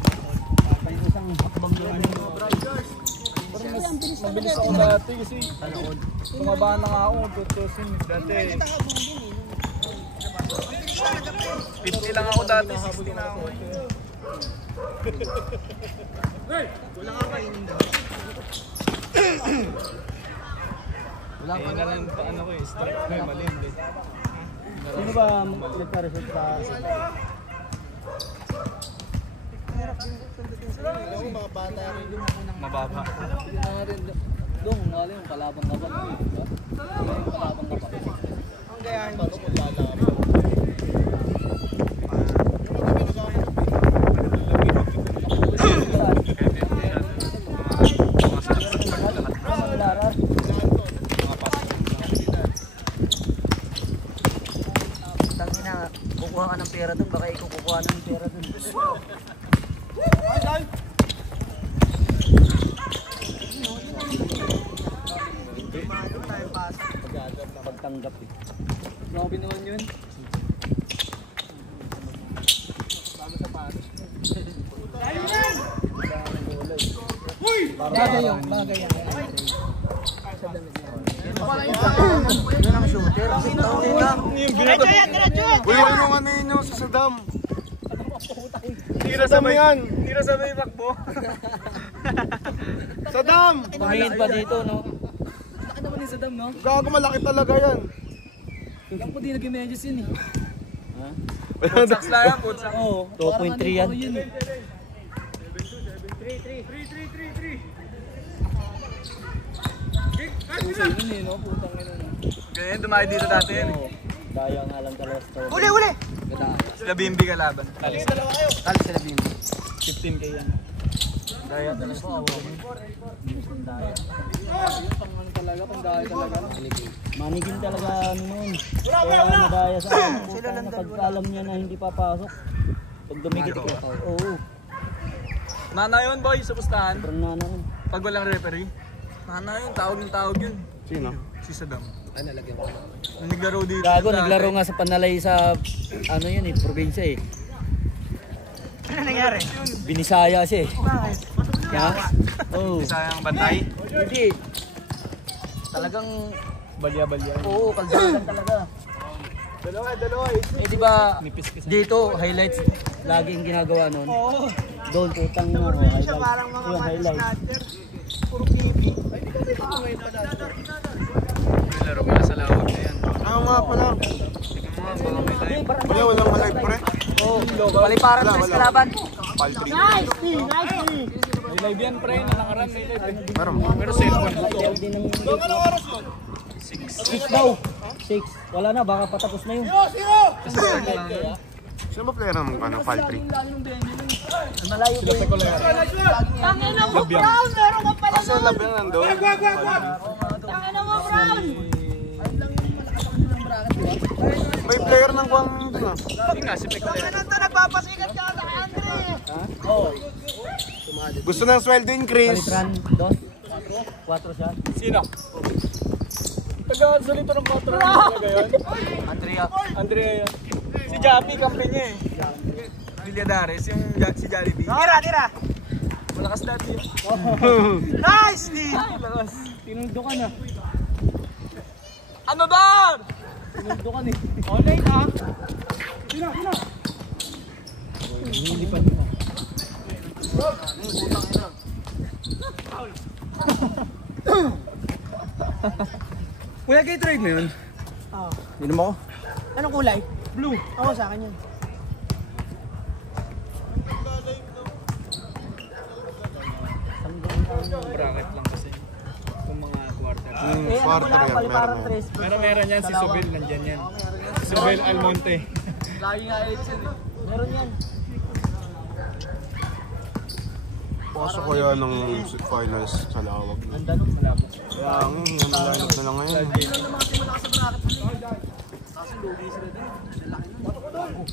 Isang hakbang doon. Pero mabilis ako dati kasi tumaba na nga ako magtutusin. Dati, 50 lang ako dati, 60 na ako. Wala ka pa inin daw. Wala pa na lang ano ko eh, start ko eh, mali hindi. Sino ba nagpa-result sa... Mababa. Doon, wala yung kalabang-labang. Kalabang-labang. Ang gayahin mo. Tangina, kukuha ka ng pera doon, baka ikaw kukuha ng pera doon. Pagtanggap eh. Grabe naman yun. Bagay yan. Bagay yan. Yun ang shooter. Uy, yung ano yun yung sa Saddam. Tira sa may yan. Tira sa may makbo. Saddam! Tumingin pa dito, no? Gago, malaki talaga yan. Putsaks lang yan, putsaks. Oo, 2.3 yan. Ganyan, dumayo dito dati yan eh. Daya nga lang talaga sa store. Uli, uli! Sila Bimbi kalaban. Talis sila Bimbo. 15k yan. Daya talaga sa daya. Manigin talaga ano nun. Kaya madaya sa ano. Puta na pagkalam niya na hindi papasok. Pag dumigit ka. Oo. Nana yun boy, sa pustahan. Sobrang nana nun. Pag walang referee. Nana yun, tawag ng tawag yun. Sino? Si Saddam. Nung naglaro dito. Gago, dati. naglaro nga sa Panalay sa ano yun eh, probinsya eh. Ano nangyari? Binisaya siya eh. Bakit? Ha? Oo. Sayang bantay. Hindi. Talagang, Balya-balya. oo, kaldagan talaga. Dalawa. Eh di ba dito highlights laging ginagawa nun? Oo. Doon putang na Puro yun siya, parang mga yung mata highlights. scatter. Puro KB. Laro ko na sa lawag na yan. Oo nga pala. Mga may live. Kuya, walang malive pre. Oo. Paliparan sa kalaban. Paltry. Nice, T! Nice, T! May live yan pre, na nakaraan may live. Meron. Pero cellphone. Din ng 6 daw. 6. Wala na, baka patapos na yun. Sino ba player ng ano, Paltry? Malayo pa yun. Tangina mo, Brown! Meron ka pala Kasi lab yan nandun. Tangina mo, Brown! May player ng Guang dun ah. Hindi nga, si Pekla yan. Ano to, nagpapasikat ka sa Andre! Oo. Gusto ng sweldo increase. Palitran, 2. 4 siya. Sino? Taga-salito ng patron talaga yun. Andrea. Andrea yun. Si Jappy, kampi niya eh. Villadares, yung si Jollibee. Tira! Malakas dati yun. Nice, T! Malakas. Tinundo ka na. Ano ba? Sinundo ka ni. Online ha? Nilipad mo. Kuya, kay trade mo yun? Oo. Inom ako. Anong kulay? Blue. Oo, sa akin yun. Bracket lang kasi. Kung mga quarter. Eh, alam mo Quarter lang, yan, paliparang meron. tres. Pero meron yan si Subil, nandyan yan. Si Subil Almonte. Lagi nga Edson eh. Meron yan. Pasok kaya ng finals sa lawag. Ang danong malabo. Kaya ang lineup na lang ngayon. Meron na mga simula ka sa bracket mo eh. Kasi lugi sila din. Lalaki nun.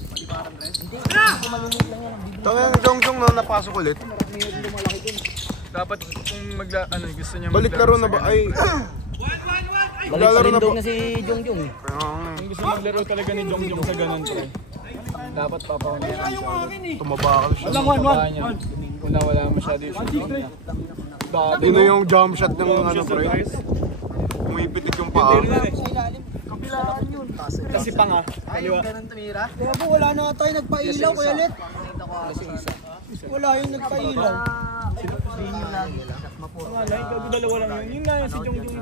Paliparang tres. Hindi, hindi malunod lang yan. Tangang Jong na napasok ulit. Dapat kung gusto niya Balik-laro na ba? Ay, Balik sa Maglalaro na lindong ba? na si Jongjong eh. kaya nga, Kung gusto maglaro talaga ni Jongjong sa ganun pre. Dapat papaunyan siya. tumaba ka siya. Una wala masyado yung shoot niya. Dati Yun na yung jump shot ng ano pre. Umipitik yung paa. Kapilaan yun. Kasi panga. Ayaw ganun tumira. Kaya po wala na tayo nagpailaw, Kuya Let. Wala yung nagpailaw. Dalawa lang yun. Yun nga yun si Jongjong.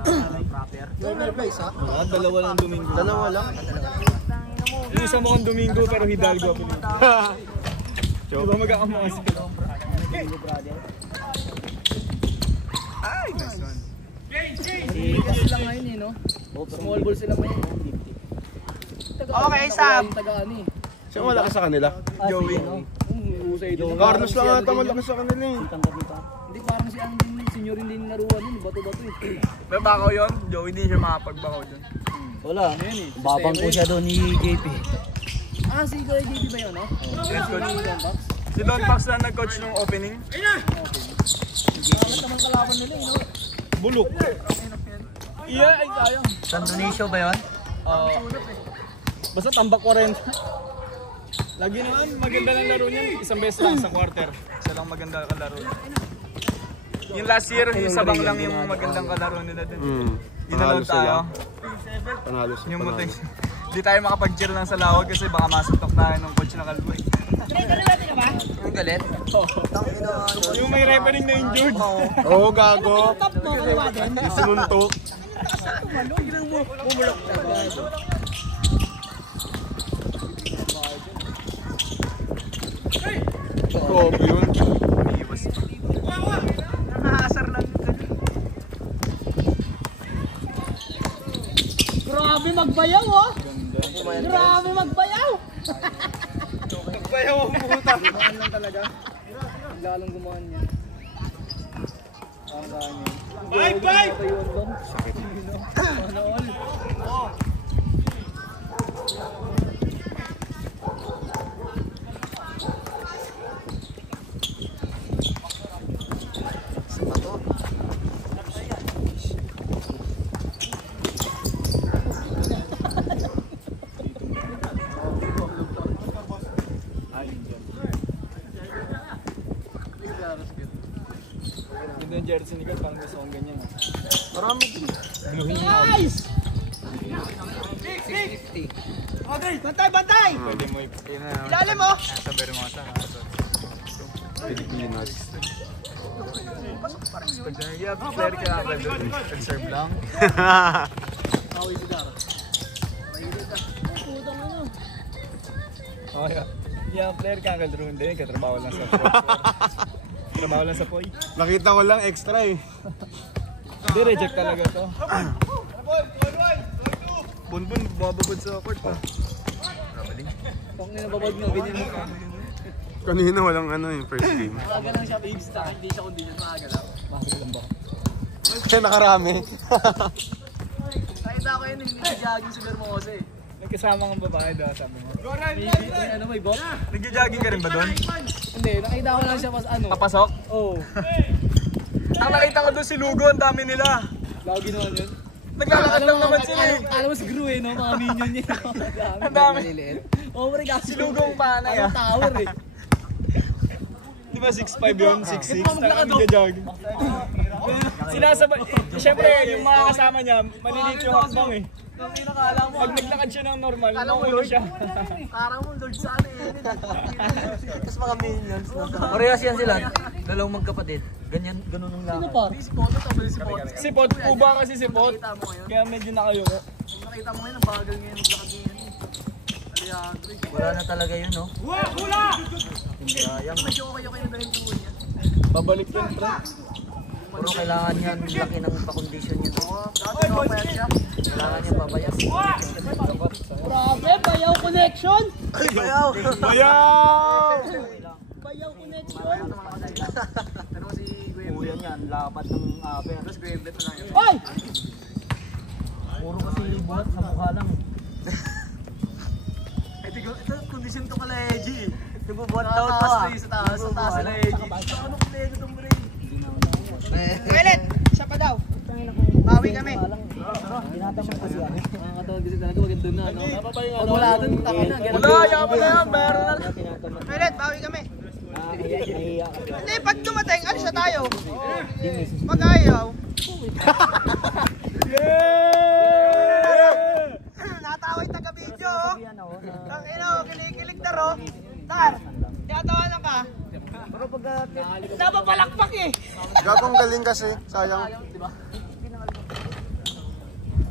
Dalawa lang Domingo. Dalawa lang. Yung isa mukhang Domingo pero Hidalgo. Diba magkakamukha si Ay, nice one. Kasi lang ngayon eh, no? Small ball sila ngayon. Okay, Sam. Tagaan eh. Siya wala ka sa kanila. Joey. Usay doon. Carlos lang ata malaki sa kanila eh. Hindi parang si Andin, senior hindi naruan yun. Bato-bato eh. May bakaw yun? Joey hindi siya makapagbakaw dun. Wala. Babang ko siya doon ni JP. Ah, si Kuya JP ba yun, no? Yes, coach. Si Don Pax lang nag-coach nung opening. Bakit naman kalaban nila eh, no? Bulok. Iya, ay sayang. San Dionisio ba yun? Basta tambak 40. Lagi naman maganda lang laro niyan. Isang beses lang sa quarter. Isa lang maganda kalaro. Yung last year, yung sabang lang yung magandang kalaro nila din. Panalo Ginalaw tayo. Panalo sila. Yung muti. Hindi tayo makapag-cheer lang sa lawag kasi baka masuntok tayo ng coach na Kalboy. Ang galit. Yung may refereeing na injured. Oo, gago. Sinuntok. Grabe yun. Grabe magbayaw, oh! Grabe magbayaw! Bayaw ang puta. Gumaan lang talaga. Lalong gumaan niya. Bye, bye! Sakit. Ano all? Ganda yung jersey ni Kat, parang gusto kong ganyan. Marami din. Nice! 650. Okay, bantay, bantay! Pwede mo ipin. Ilalim mo! Sa Bermosa. Pilipinas. Yeah, player ka agad doon. Nag-serve lang. Away si Dara. Oh, yeah, player ka agad doon din. Katrabaho lang sa Poy. Trabaho lang sa Poy. Nakita ko lang extra eh. Hindi, reject talaga to. Bunbun, bababod sa court pa. Kung nababag nyo, ganyan mo ka. Kanina walang ano yung first game. Maaga lang siya, babes. Hindi siya condition, maaga lang. Bakit lang ba? Kaya nakarami. Nakita ko yun, hindi jogging si Bermosa eh. Nagkasama kang babae daw, sabi mo. May ano, may bot? Nagja-jogging ka rin ba doon? Hindi, nakita ko lang siya pas ano. Papasok? Oo. Ang nakita ko doon si Lugo, ang dami nila. Lagi naman yun. Naglalakad lang naman sila eh. Alam mo si Gru eh, no? Mga minion niya. Ang dami. Oo, pre, kasi Si Lugo ang panay Parang ah. tower eh. Di ba 6'5 yun? 6'6? Ito pa maglakad, Nagja-jogging. Sinasabay, siyempre yung mga kasama niya, maliliit yung hakbang eh. Pag naglakad siya ng normal, nakulo siya. Parang mo Lord sa ano eh. Tapos mga minions na. Parehas yan sila. Dalawang magkapatid. Ganyan, ganun ang lakad. Sino pa? Si Pot, uba kasi si Pot. Kaya medyo nakayuko. Nakita mo ngayon, ang bagal ngayon maglakad ngayon. Wala na talaga yun, no? Wala! Sayang. Babalik yun, pre. Puro kailangan yan, laki ng pa-condition niya. Kailangan niya pabayas. Grabe, bayaw connection! Bayaw! Bayaw! Bayaw connection! Kuya niyan, lapat ng aper. Oy! Puro kasi buhat sa mukha lang. Ito, kondisyon to kala Eji. Nagbubuhat daw to ah. Sa taas na Eji. Ano kulego itong bre? Toilet! Isa pa daw. Bawi kami. Tinatamad kasi ako. Nakakatawag kasi talaga maganda na, no? Pag wala dun, takin na. Wala, yaman na yan, meron na. Toilet, bawi kami. Nahiya kasi ako. Hindi, pag dumating, alis na tayo. Mag-ayaw. Natawa yung taga-video, oh. Ang ina, oh, kinikilig na ro. Tar, tinatawanan ka. Pero pag Napapalakpak eh. Gabong galing kasi, sayang.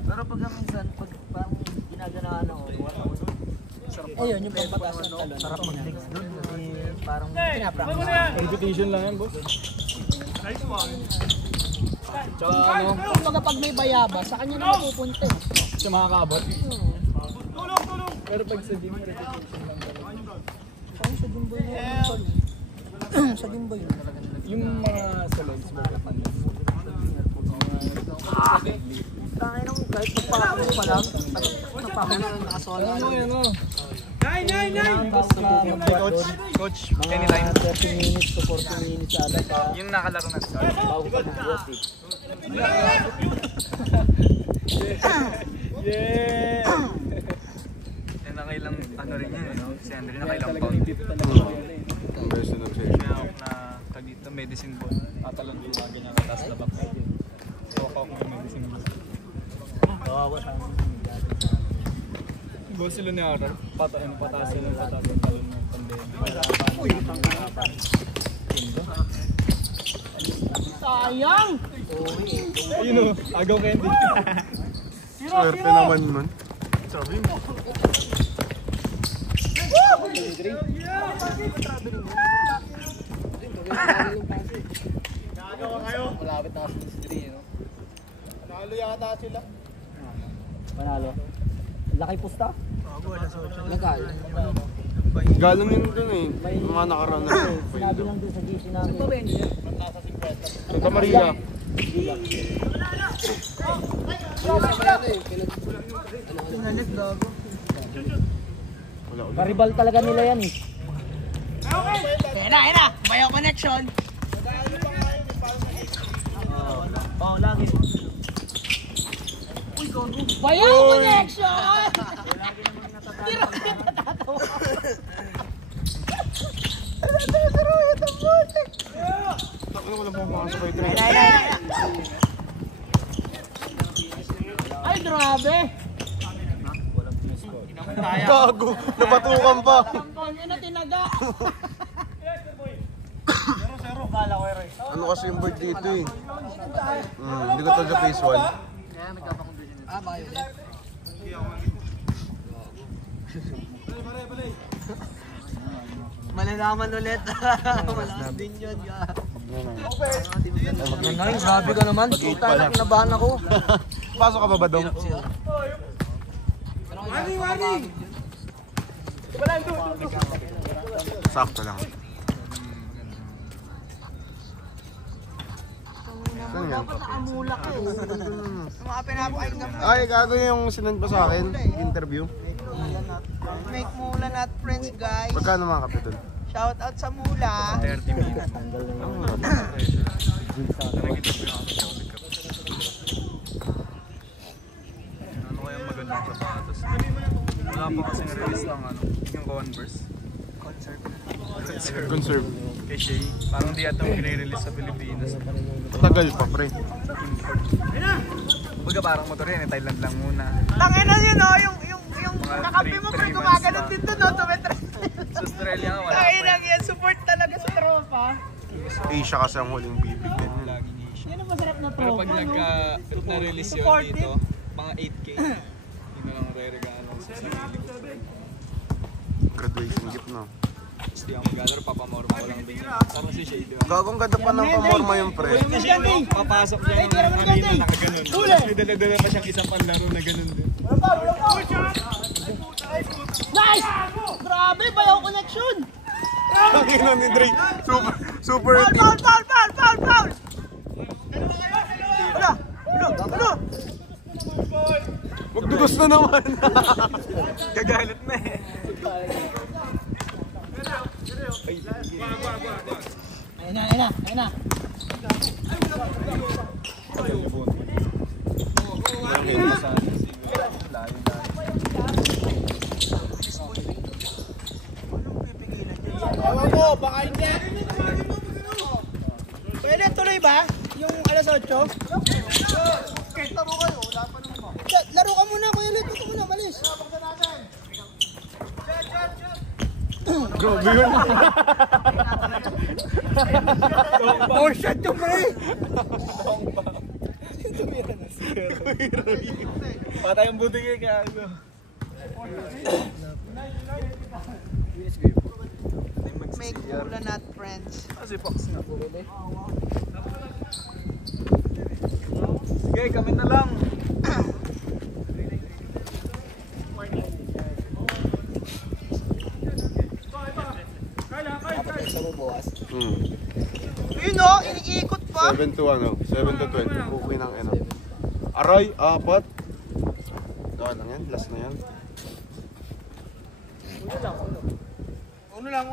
pero pag minsan, pag parang ginaganahan ako, Ayun, yung pagpataas ng talon. sarap mag-legs doon kasi parang Repetition lang yan, boss. Tsaka ano, Kumbaga pag may bayaba, sa kanya na mapupunta eh. siya makakabot. Pero pag sa gym, repetition lang talaga. Saan sa Jumbo yun? Sa Jumbo yun. Yung mga salons, tangay nung kahit magpapakalo pa lang, magpapakalo na nakasola. ano? Coach, anytime. 30 minutes to 40 minutes ala pa. Yung nakalaro na sa Bago pa mag-boss eh. Yeah! Yan na kailang, ano rin yun, no? Si Andre na kailang Talagang pound. deep talaga yan eh. Kaya ako na tag dito, medicine ball. Tatalon din lagi na katas labak na yun. So ako yung medicine ball. Kawawa sa amin. Goal sila ni Aaron. Pataas sila ng talon ng pandemic. Sayang! Ayun o, agaw candy. Swerte naman nun. Sabi mo. Malapit na kasi si Dre, no? Nalo yata sila. Panalo. Laki pusta? Lagal. Galang yun dun eh. Yung mga nakaraan na rin. Sinabi lang dun sa GC namin. Santa Maria. Karibal talaga nila yan eh. Ayan na! Bayaw connection! Oo, lagi. Bayaw connection! Tira ka natatawa. Ano ko lang pumakasok kay Dre? Ay, grabe! Gago! Napatukan pa! Tampon yun na tinaga! Ano kasi yung board dito eh? Hindi ko talaga phase 1. Ah, bayo din. Malalaman ulit. Malakas din yun. Ay, grabe ka naman. Puta na, kinabahan ako. Pasok ka ba ba, Dong? Sakto lang. Saan yan? Dapat naamula ka eh. Mga pinapain ka mo. Ay, gago yung sinend pa sa akin. Interview. Make Mula not friends, guys. Magkano mga kape dun? Shout out sa Mula. 30 minutes. Ano kaya magandang sapatos? Wala pa kasing release lang ano, yung Converse. Conserve. Kay Shay. Parang di ata mag-re-release sa Pilipinas. Tagal pa, pre. Baga parang motor yan, Thailand lang muna. Tangina yun oh, yung Mga kakampi mo pre, 3 months gumaganon pa. din dun oh, tumetres. Sa Australia nga wala pa. Kainang yan, support talaga sa tropa. Asia kasi ang huling bibig din yun. Yan ang masarap na Pero tropa. pag na-release yun Supportive. dito, mga 8K. Yun na lang re-regalo sa sarili ko. Graduation gift, no? Tapos di ako mag-alaro, papamorma ko lang din yun. Parang si Shay, di ba? Gagong ganda pa ng pamorma yung pre. Kasi ano, papasok siya ng arena nakaganon. Tapos may dala-dala pa siyang isang panlaro na ganun din. Nice! Grabe, bayaw connection! Ang ino ni Dre. Super Foul! Wala! Magdugos na naman. Kagalit na eh. Ayun na. Ewan mo, baka hindi. Pwede tuloy ba? Yung alas 8? Laro ka muna, Kuya Lit. Ito muna, malis. Grabe yun. Oh, shot yung pre! Patay ang buti kaya ano. Make Kula not friends. Kasi Fox nga po. Sige, kami na lang. Yun o, iniikot pa. 7 to 20. Bukuin ng ano. Aray, apat. Gawa lang yan, last na yan. Uno lang.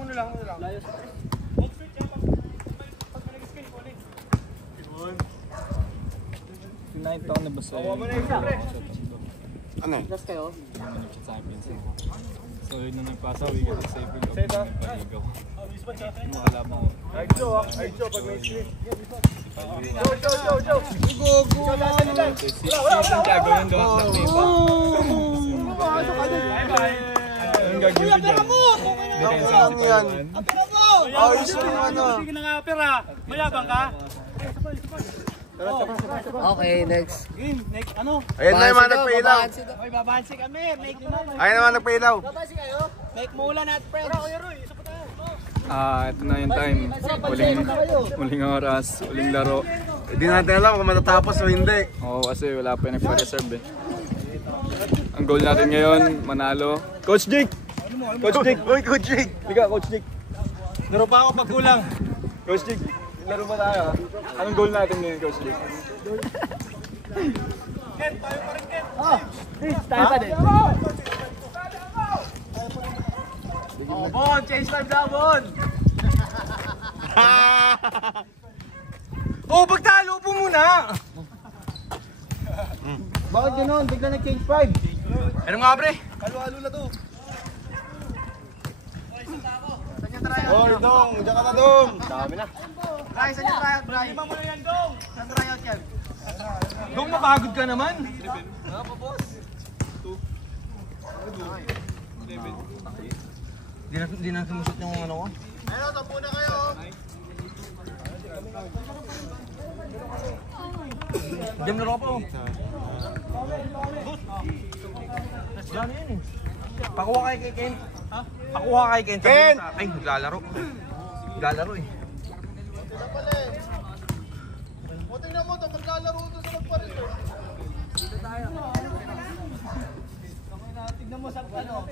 Tonight ako na ba sa'yo? Ano eh? So yun na nagpasawi ka sa safe ko. Paligaw. Makalabang ko. Aicho, pag may split. Si Santiago yung gawa ng iba. Ang gagawin ko dyan. Ano lang yan? Ayos yung ano. Okay, next. Ayun na naman nagpailaw. Oy, babansi kami. Ayun naman nagpailaw. Make Mula not friends. Ito na yung time. Uling oras, uling laro. Hindi natin alam kung matatapos o hindi. Oo, kasi wala pa yung nagpa-reserve eh. Ang goal natin ngayon, manalo. Coach Jake! Coach Jake! Uy, Coach Jake! Liga, Coach Jake! Laro pa ako pag kulang. Coach Jake, laro pa tayo ha? Anong goal natin ngayon, Coach Jake? Tayo pa din. Oh, Bon! Change life na, Bon! Oh, pagtalo po muna! Bakit gano'n? Bigla nag-change 5. Ano nga, pre? Halo-halo na to. Oy, Dong! Diyan ka na, Dong! Dami na. Bray, saan yung tryout, Bray? Lima mo na yan, Dong! Saan tryout yan? Dong, mapagod ka naman! Hindi na sumusot yung ano ko. Ayun, tampo na kayo. Diyan laro po. Gano yun eh. Pakuha kay Ken. Ha? Pakuha kay Ken. Ken! Ay, naglalaro. Naglalaro eh. O, tingnan mo to, maglalaro to sa magparin. Dito tayo. Tignan mo sa ano.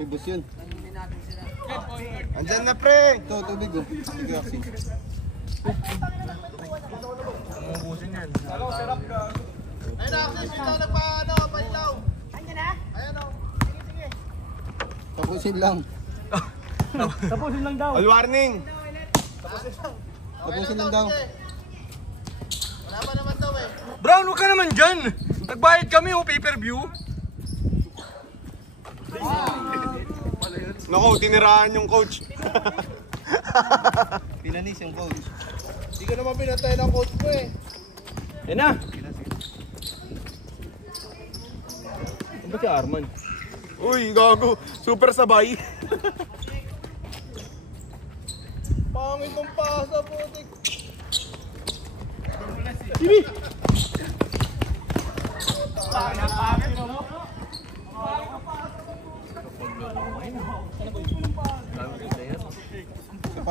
Ibus yun. Andyan na, pre! Ito, tubig oh. Tubig oxy. Umubusin yan. Ayun na, Axis, dito nagpa-ano, pailaw. Andiyan na? Ayun o. Sige. Tapusin lang. Tapusin lang daw. All warning! Tapusin lang daw. Wala pa naman daw eh. Brown, huwag ka naman dyan! Nagbayad kami, oh, pay-per-view. Naku, tiniraan yung coach. Pinanis yung coach. Hindi ka naman pinatay ng coach ko eh. Yan na! Ano ba si Arman? Uy, gago. Super sabay. Pangit ng pasa, putik.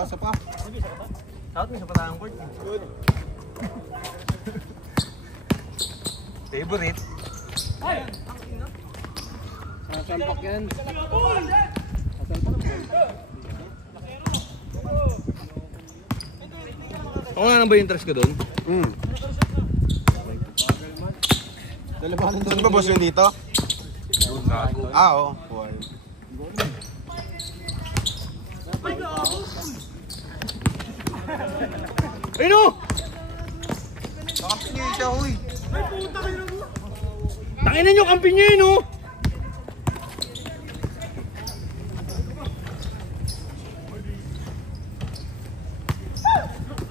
Sapa. Out mo sa patahang court. Favorite. Sasampak yan. Ako nga ba yung interest ko doon? Saan ba boss yun dito? Oo. Ayun o! Kakampi niyo siya, huy. Tanginan nyo, kampi nyo yun o!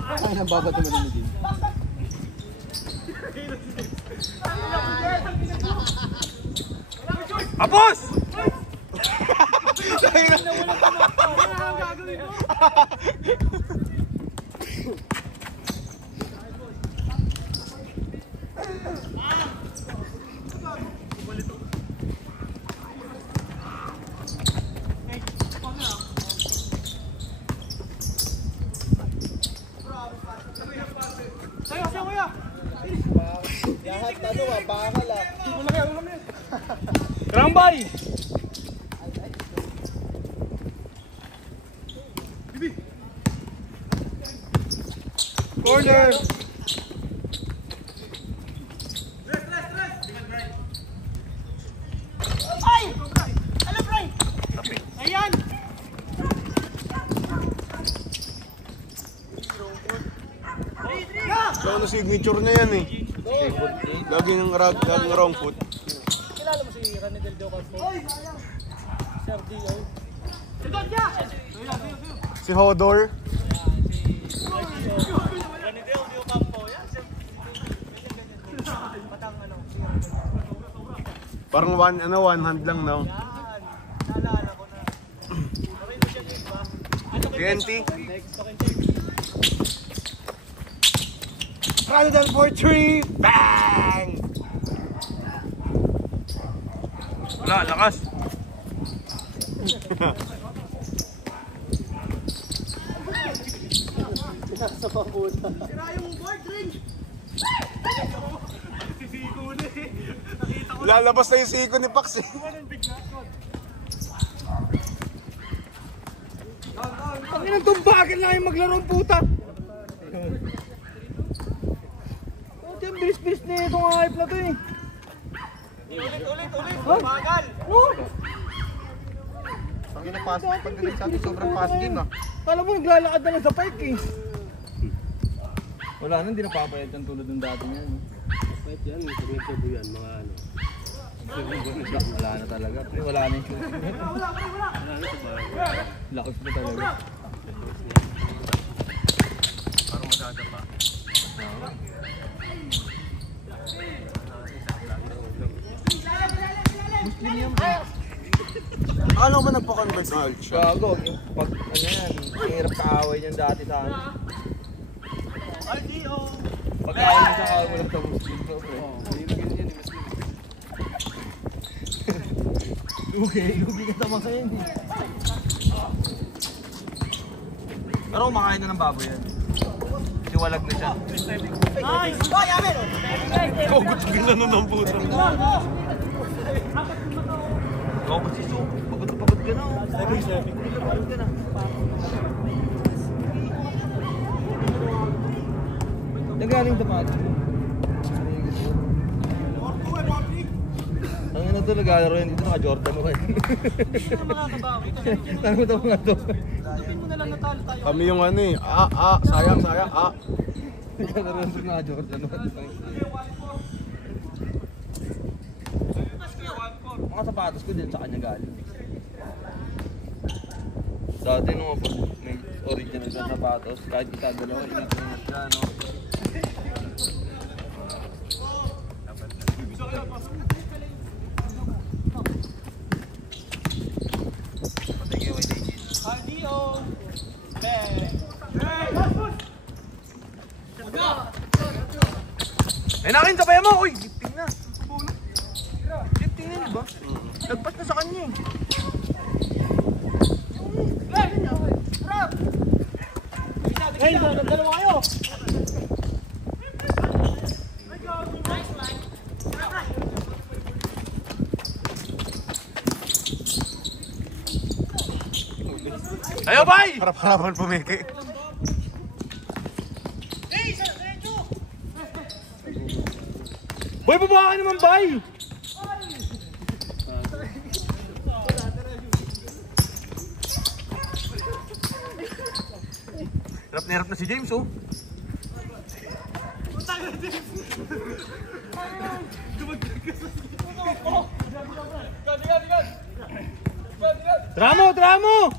Ay, nababato mo din din. Apos! Lahat ano ah, bakal ah. Rambay! Corner! Ay! Ano, Bray? Ayan! Ano signature na yan eh. Laging wrong foot. Kilala mo si Rene Del Dio Campo? Sir Dio. Si Hodor. Rene Del Dio Campo. Yan. Patang ano. Parang one hand lang, no? Naalala ko na. Marino siya din ba? TNT. Rather for 3. Bang! Wala, lakas. Lalabas na yung siko ni Pax eh. Ang inang tumbakin lang yung maglaro ang puta. Ito yung bilis-bilis na itong hype na to eh. Ulit. Bagal. Pag pagdating sa atin, sobrang fast game ah. Kala mo naglalakad na lang sa pike eh. Wala na, hindi napapayat yung tulad ng dati niya. No? Pwede yan, sabi ng tubo yan, mga ano. Wala na talaga. Wala na yung shooting. Lakas na talaga. Parang maganda pa. Ano ba nagpa-convert ng alt siya? Gago, pag ano yan, hirap kaaway niyan dati sa akin. Pag kaaway mo sa kaaway mo lang tapos dito, pre. Lugi ka tama sa'yo hindi. Pero kumakain na ng baboy yan. Siwalag na siya. Nice! Boy, amin! Kogot ginano ng puta. Gago si Su, pagod na pagod ka na. Pagod ka na. Nagaling sa pati. Ang ina to, naglalaro yan dito, naka-Jordan mo kayo. Tanong mo ito mga to. Kami yung ano eh. Sayang. Naglalaro yan dito, naka-Jordan mo. Mga sapatos. sapatos ko din sa kanya galing. Dati nung ako may original na sapatos, kahit isa dalawa, init na siya, no? Ay nakin, sabayan mo! Uy, gifting na! Gifting na, diba? Nagpas na sa kanya eh. Hey, dalawa kayo. Ayaw, bay! Harap-harapan pumiki. Boy, baba ka naman, bay! Hirap na si James, oh. Tramo! Tramo!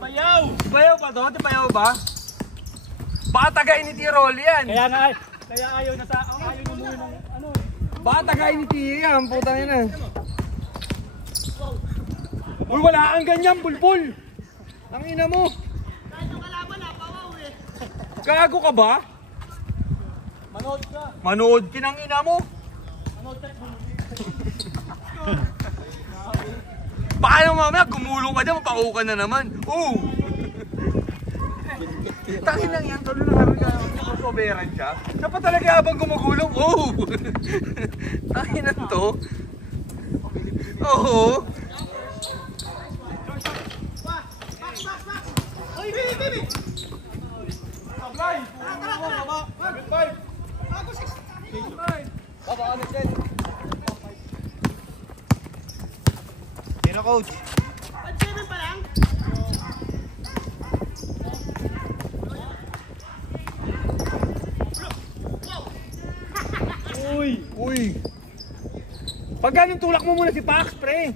Bayaw! Bayaw pa to? Di bayaw ba? Baka tagay ni Tirol yan! Kaya nga, kaya ayaw na sa, ayaw na muna ng ano. Baka tagay ni Tirol yan, putang ina. Uy, wala kang ganyan, bulbul! Ang ina mo! Kahit yung kalaban, napawaw eh. Gago ka ba? Manood ka. Manood kinang ina mo! Manood ka. Baka naman mamaya gumulong ka dyan, mapauw ka na naman. Oh! Tangin lang yan, tuloy na kami nakasoberan siya. Siya pa talaga habang gumugulong, oh! Tangin na to. Oo. Oy, bibi! Sablay! Baba! Baba! Bago 6. Baba ka din. Sino, coach? 7 pa lang. Uy! Pag ganun tulak mo muna si Pax, pre!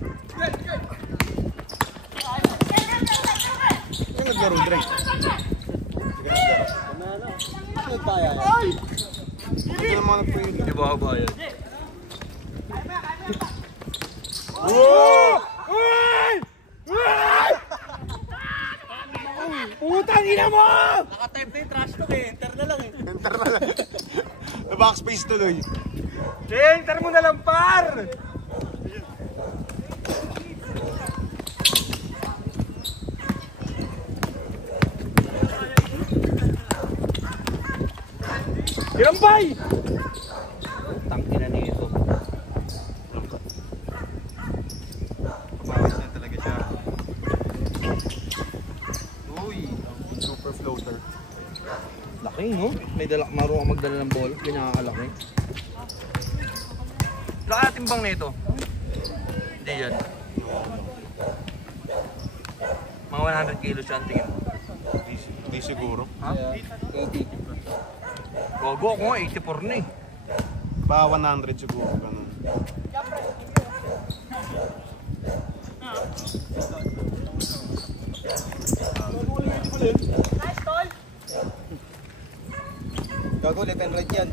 Ano naglaro, Dre? Nagpaya yan. Hindi na mga nagpwede. Di ba ba yan? Oh! Uy! Uy! Putang ina mo! Naka-type na yung trash talk eh. Enter na lang eh. Enter na lang. Na backspace tuloy. Enter mo na lang, par! Kirambay! Tangina nito. Mawis na talaga siya. Uy, super floater. Laki, no? May marunong ka magdala ng bola. Pinakakalaki. Laki natin bang nito? Hindi yan. Mga 100 kilos yan, tingin mo. Hindi siguro. Ha? 80. Gogo ako nga, 84 na eh. Ba 100 siguro, ganun. Nice, tol. Gago, left and right yan.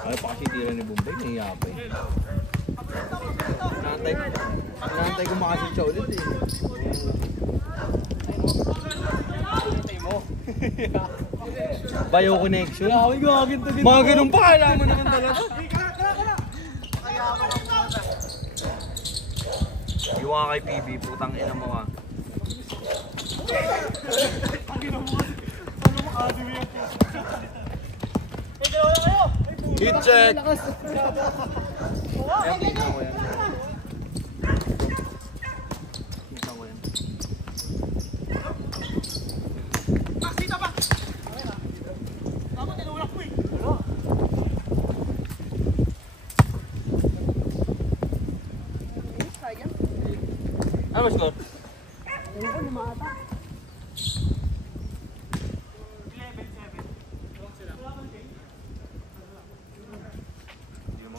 Ay, pa kasi tira ni Bombay, nahiya pa eh. Naantay ko makasin siya ulit eh. Bayo connection. Mga ganun pa, alam mo naman talaga. Iwan ka kay PB, putang ina mo ah. Hit check! Ayan, tingnan ko yan. Tingnan ko yan. Max, dito pa. Ako, tinulak mo eh. Ano ba score? Hindi naman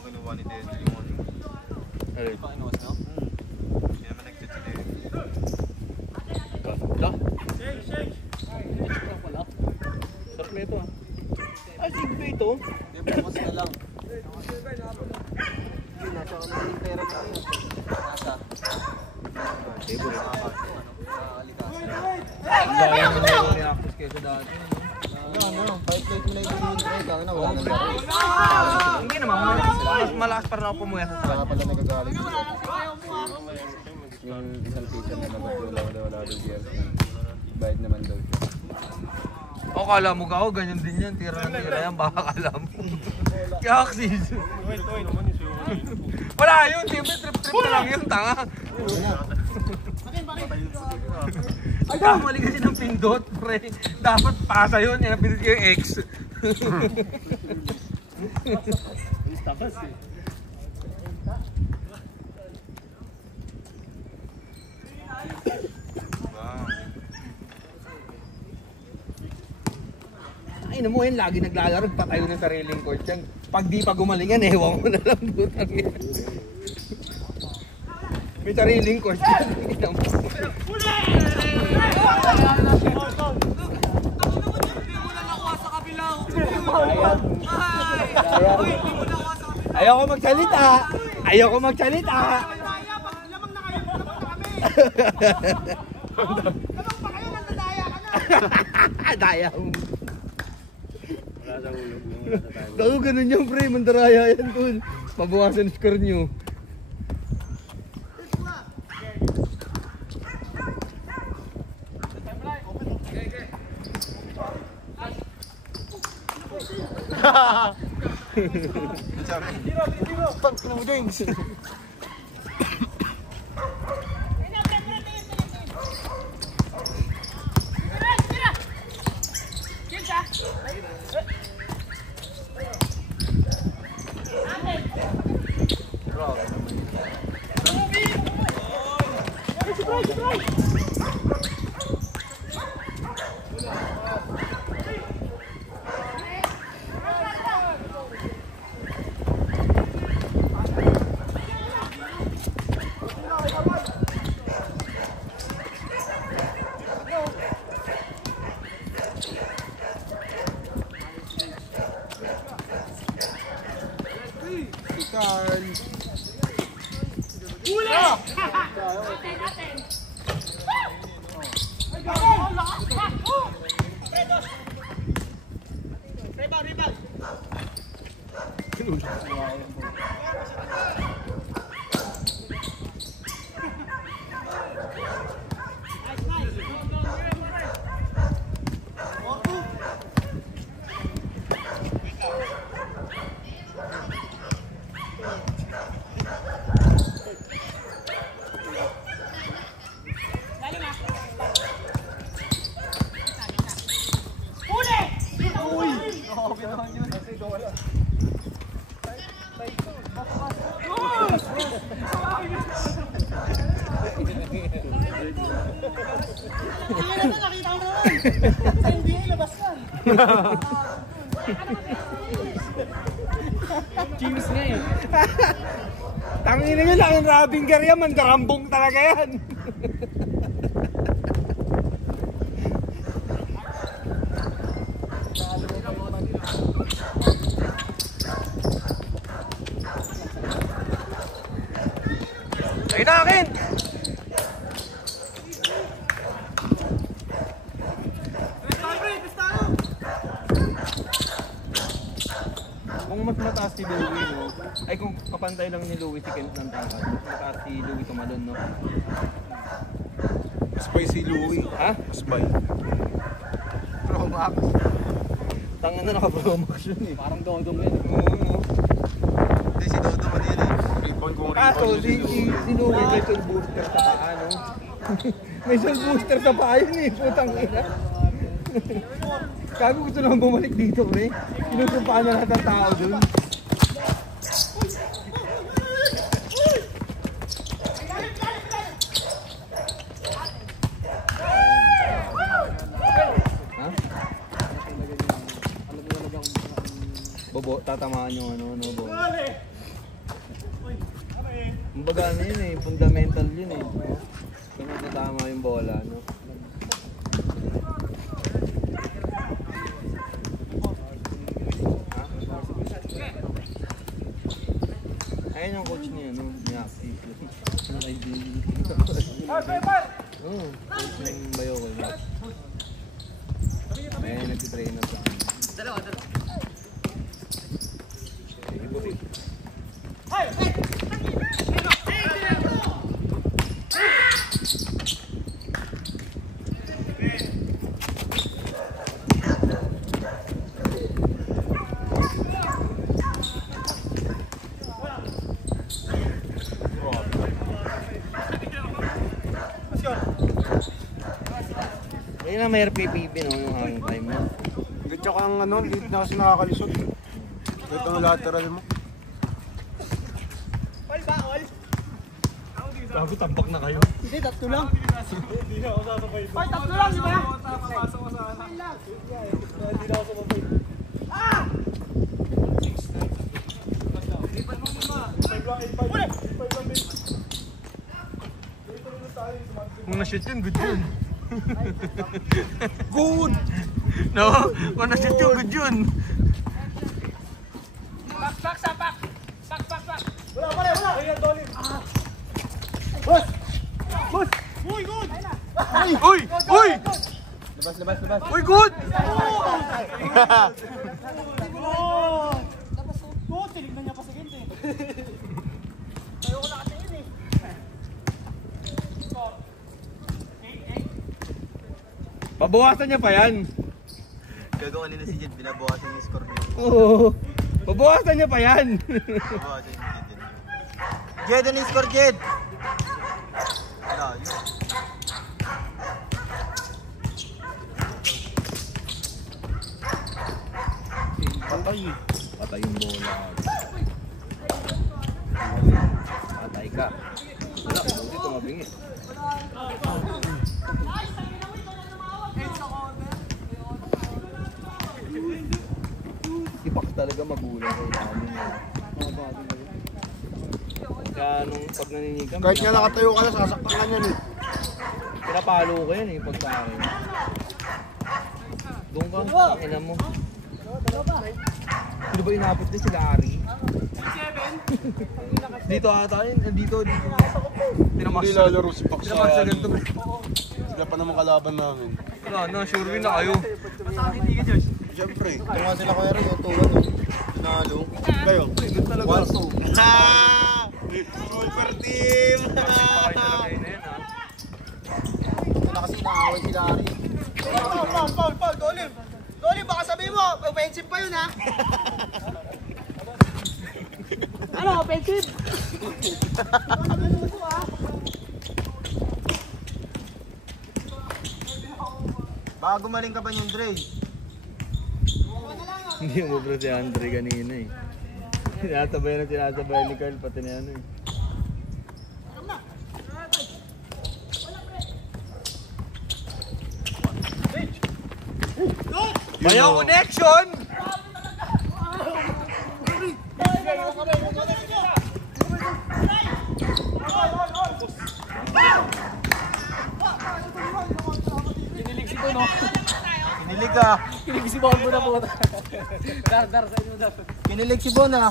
kinuha ni Denzel yung ano. Ay, pa inuwas na? Hindi naman nag-chat si Denzel. Wala. Wala. Sarap na ito ah. Ay, sigbe ito. Hindi, bukas na lang. Hindi, nasa kami yung pera ko yun. Nasa. Table. Ang dami mo na yung reactors kayo sa dati. Ano, 5 plate mo na yung pinili. Wala nang gari. Hindi naman, malakas pa rin ako pumuya sa Saka pala nagagalit. Yung isang teacher na naman, wala doon siya. Bayad naman daw siya. O, kala mo ka, ganyan din yan. Tira ng tira yan, baka kala mo. Kaya aksis. Wala yun, siyempre trip-trip na lang yun, tanga. Ay, mali kasi ng pindot, pre. Dapat pasa yun, yan ang pindot ko yung X. takas eh. Ay, na mo yan, lagi naglalaro, patayo ng sariling court yan. Pag di pa gumaling yan, ewan ko na lang, butang yan. May sariling court yan. Ayoko magsalita! Ayoko magsalita! Lamang na kayo, lamang na kami! Lamang pa kayo, nandadaya ka na! Daya mo. Gago ganun yung pre, mandaraya yan dun. Pabawasan yung score nyo. Cheers nga eh. Tangin na yun, ang rabing garya, mandarambong talaga yan. Ay na akin! Kung mas mataas si Louie, no? Ay kung kapantay lang ni Louie si Kent ng tangkad, mas mataas si Louie tumalon, no? Mas by si Louie. Ha? Mas by. Pro Max. Tangan na naka-promox yun eh. Parang dodong yan. Hindi si Dodo man yan eh. Rebound kung Kaso, si Louie may soul booster sa paa, no? May soul booster sa paa yun eh, putang ina. Kago gusto naman bumalik dito, pre. Sinusumpaan na lahat ng tao dun. Bobo, tatamaan yung ano, bo. Kumbaga ano yun eh, fundamental yun eh. Kung natatama yung bola, no? Ayun yung coach niya, no? Miyaki. Oo, coach ng Bayo ko. Ayun, nagtitrain na sa akin. Dalawa. Ayun na may RPPB, no? Yung hang time mo. Tsaka ang ano, lead na kasi nakakalisod. Kahit ang lateral mo. All ba, all? Gago, tambak na kayo. Hindi, tatlo lang. Hoy, tatlo lang, di ba? Kung na-shoot yun, good yun. Good! No? Kung na-shoot yun, good yun. Pak. Uy! Uy! Labas. Uy, good! Tinignan niya pa sa ginte. Ayoko na kasi yun eh. Pabawasan niya pa yan. Gagawa nila si Jed, binabawasan yung score niya. Oo. Pabawasan niya pa yan. Babawasan yung Jed. Jed, ano yung score, Jed? Wala, yun. Patay yung bola. Patay ka. Wala, hindi tumabingi. Ipak talaga magulang kay namin. Kaya nung pag naninigang, Kahit nga nakatayo ka na, sasaktan ka niyan eh. pinapalo ko yan eh, pag sa akin. Doon ka, ina mo. Ano ba inabot din sila, Ari? Dito ata yun, dito. Hindi lalaro si Pax sa Tinamas sa ganito. Sila pa naman kalaban namin. Wala na, sure win na kayo. Siyempre, tunga sila kaya rin, yung tuwan eh. Nalo. Kayo? Good talaga. 1-2. Super team! Pakay talaga yun na yan, ha? Ito na kasi naaway sila Ari. Paul, Dolim, baka sabihin mo, offensive pa yun ha? Ano, offensive? Baka gumaling ka ba yung Dre? Hindi mo bro si Andre kanina eh. Sinasabay ni Carl pati ni ano eh. Mayo connection! Kinilig si Bono. Kinilig ka. Kinilig si Bono na po. Dar, sa inyo dar. Kinilig si Bon ah.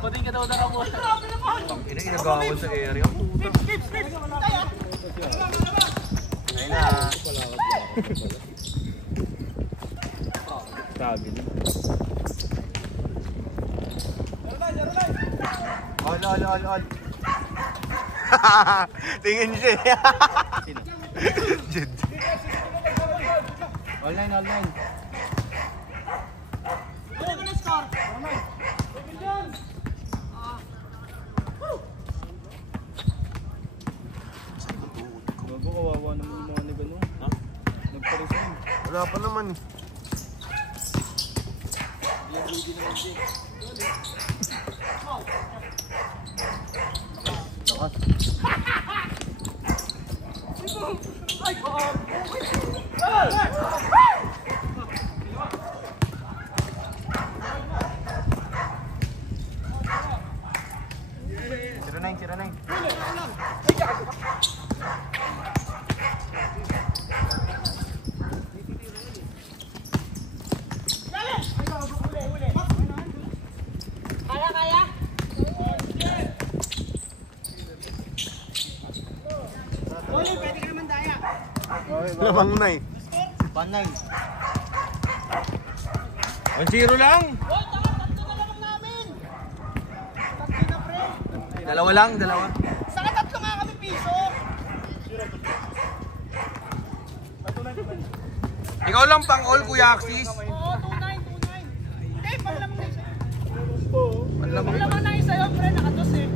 Pati ka daw dar mo. Ina inagawan sa area. Ayun na. Sabi na. All. Tingin siya. Jed. Online. Ano ba na score? Bago kawawa naman yung mga nagano. Ha? Nagpa-resign. Wala pa naman eh. Malamang na eh. Panay. 1-0 lang. Dalawa lang, dalawa. Saka tatlo nga kami piso. Ikaw lang pang all, Kuya Axis. Oo, 2-9. Hindi, panglamang na isa. Panglamang na isa yun, pre. Nakatos eh.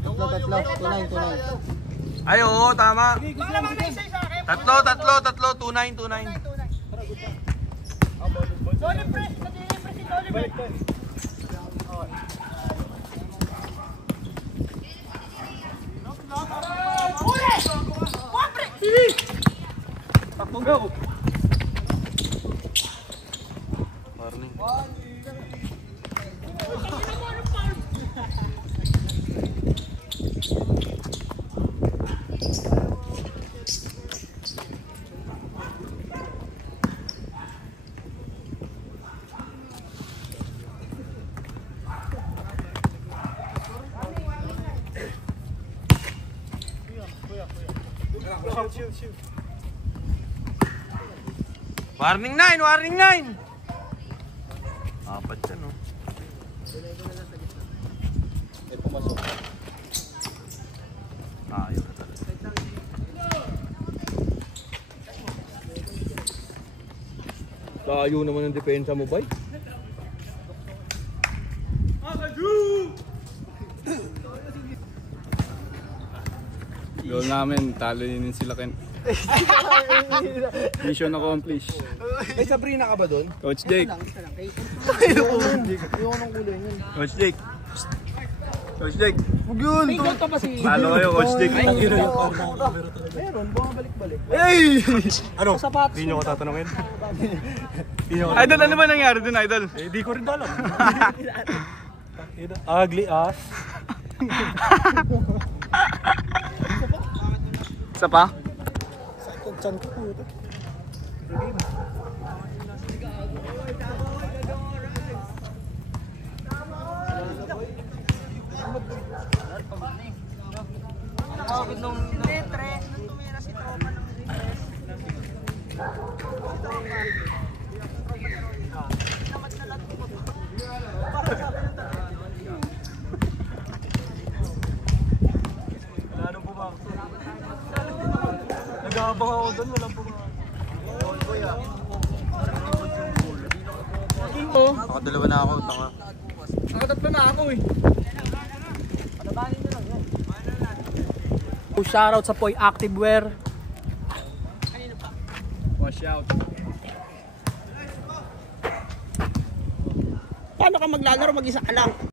Tatlo. 2-9. Ay, oo, tama. Panglamang na isa sa akin. Tatlo. 2-9. Dolly, pre. Nadili, pre, si Dolly, pre. Uli! Huwag, pre! Takbo. Warning. Warning 9! Apat yan, oh. Ayaw na talaga. Layo naman ang depensa mo, bay. Goal namin, talinin sila Ken. Mission accomplished. May Sabrina ka ba doon? Coach Jake. Coach Jake. Coach Jake. May goal ka ba si... Talo kayo, Coach Jake. Meron, bumabalik-balik. Hey! Ano? Sapatos. Hindi nyo ko tatanungin. Idol, ano ba nangyari dun, Idol? Eh, di ko rin alam. Ugly ass. Isa pa? Saan ko po ito? Letre, nung tumira si Tropa ng refresh. Namat na lang po. Para sabi ng tatlo. Wala nang pumakso. Nag-aabang ako doon, walang pumakso. Nakadalawa na ako, taka. Nakatatlo na ako eh. Shoutout sa Poy Activewear. Wash out. Paano ka maglalaro mag-isa ka lang?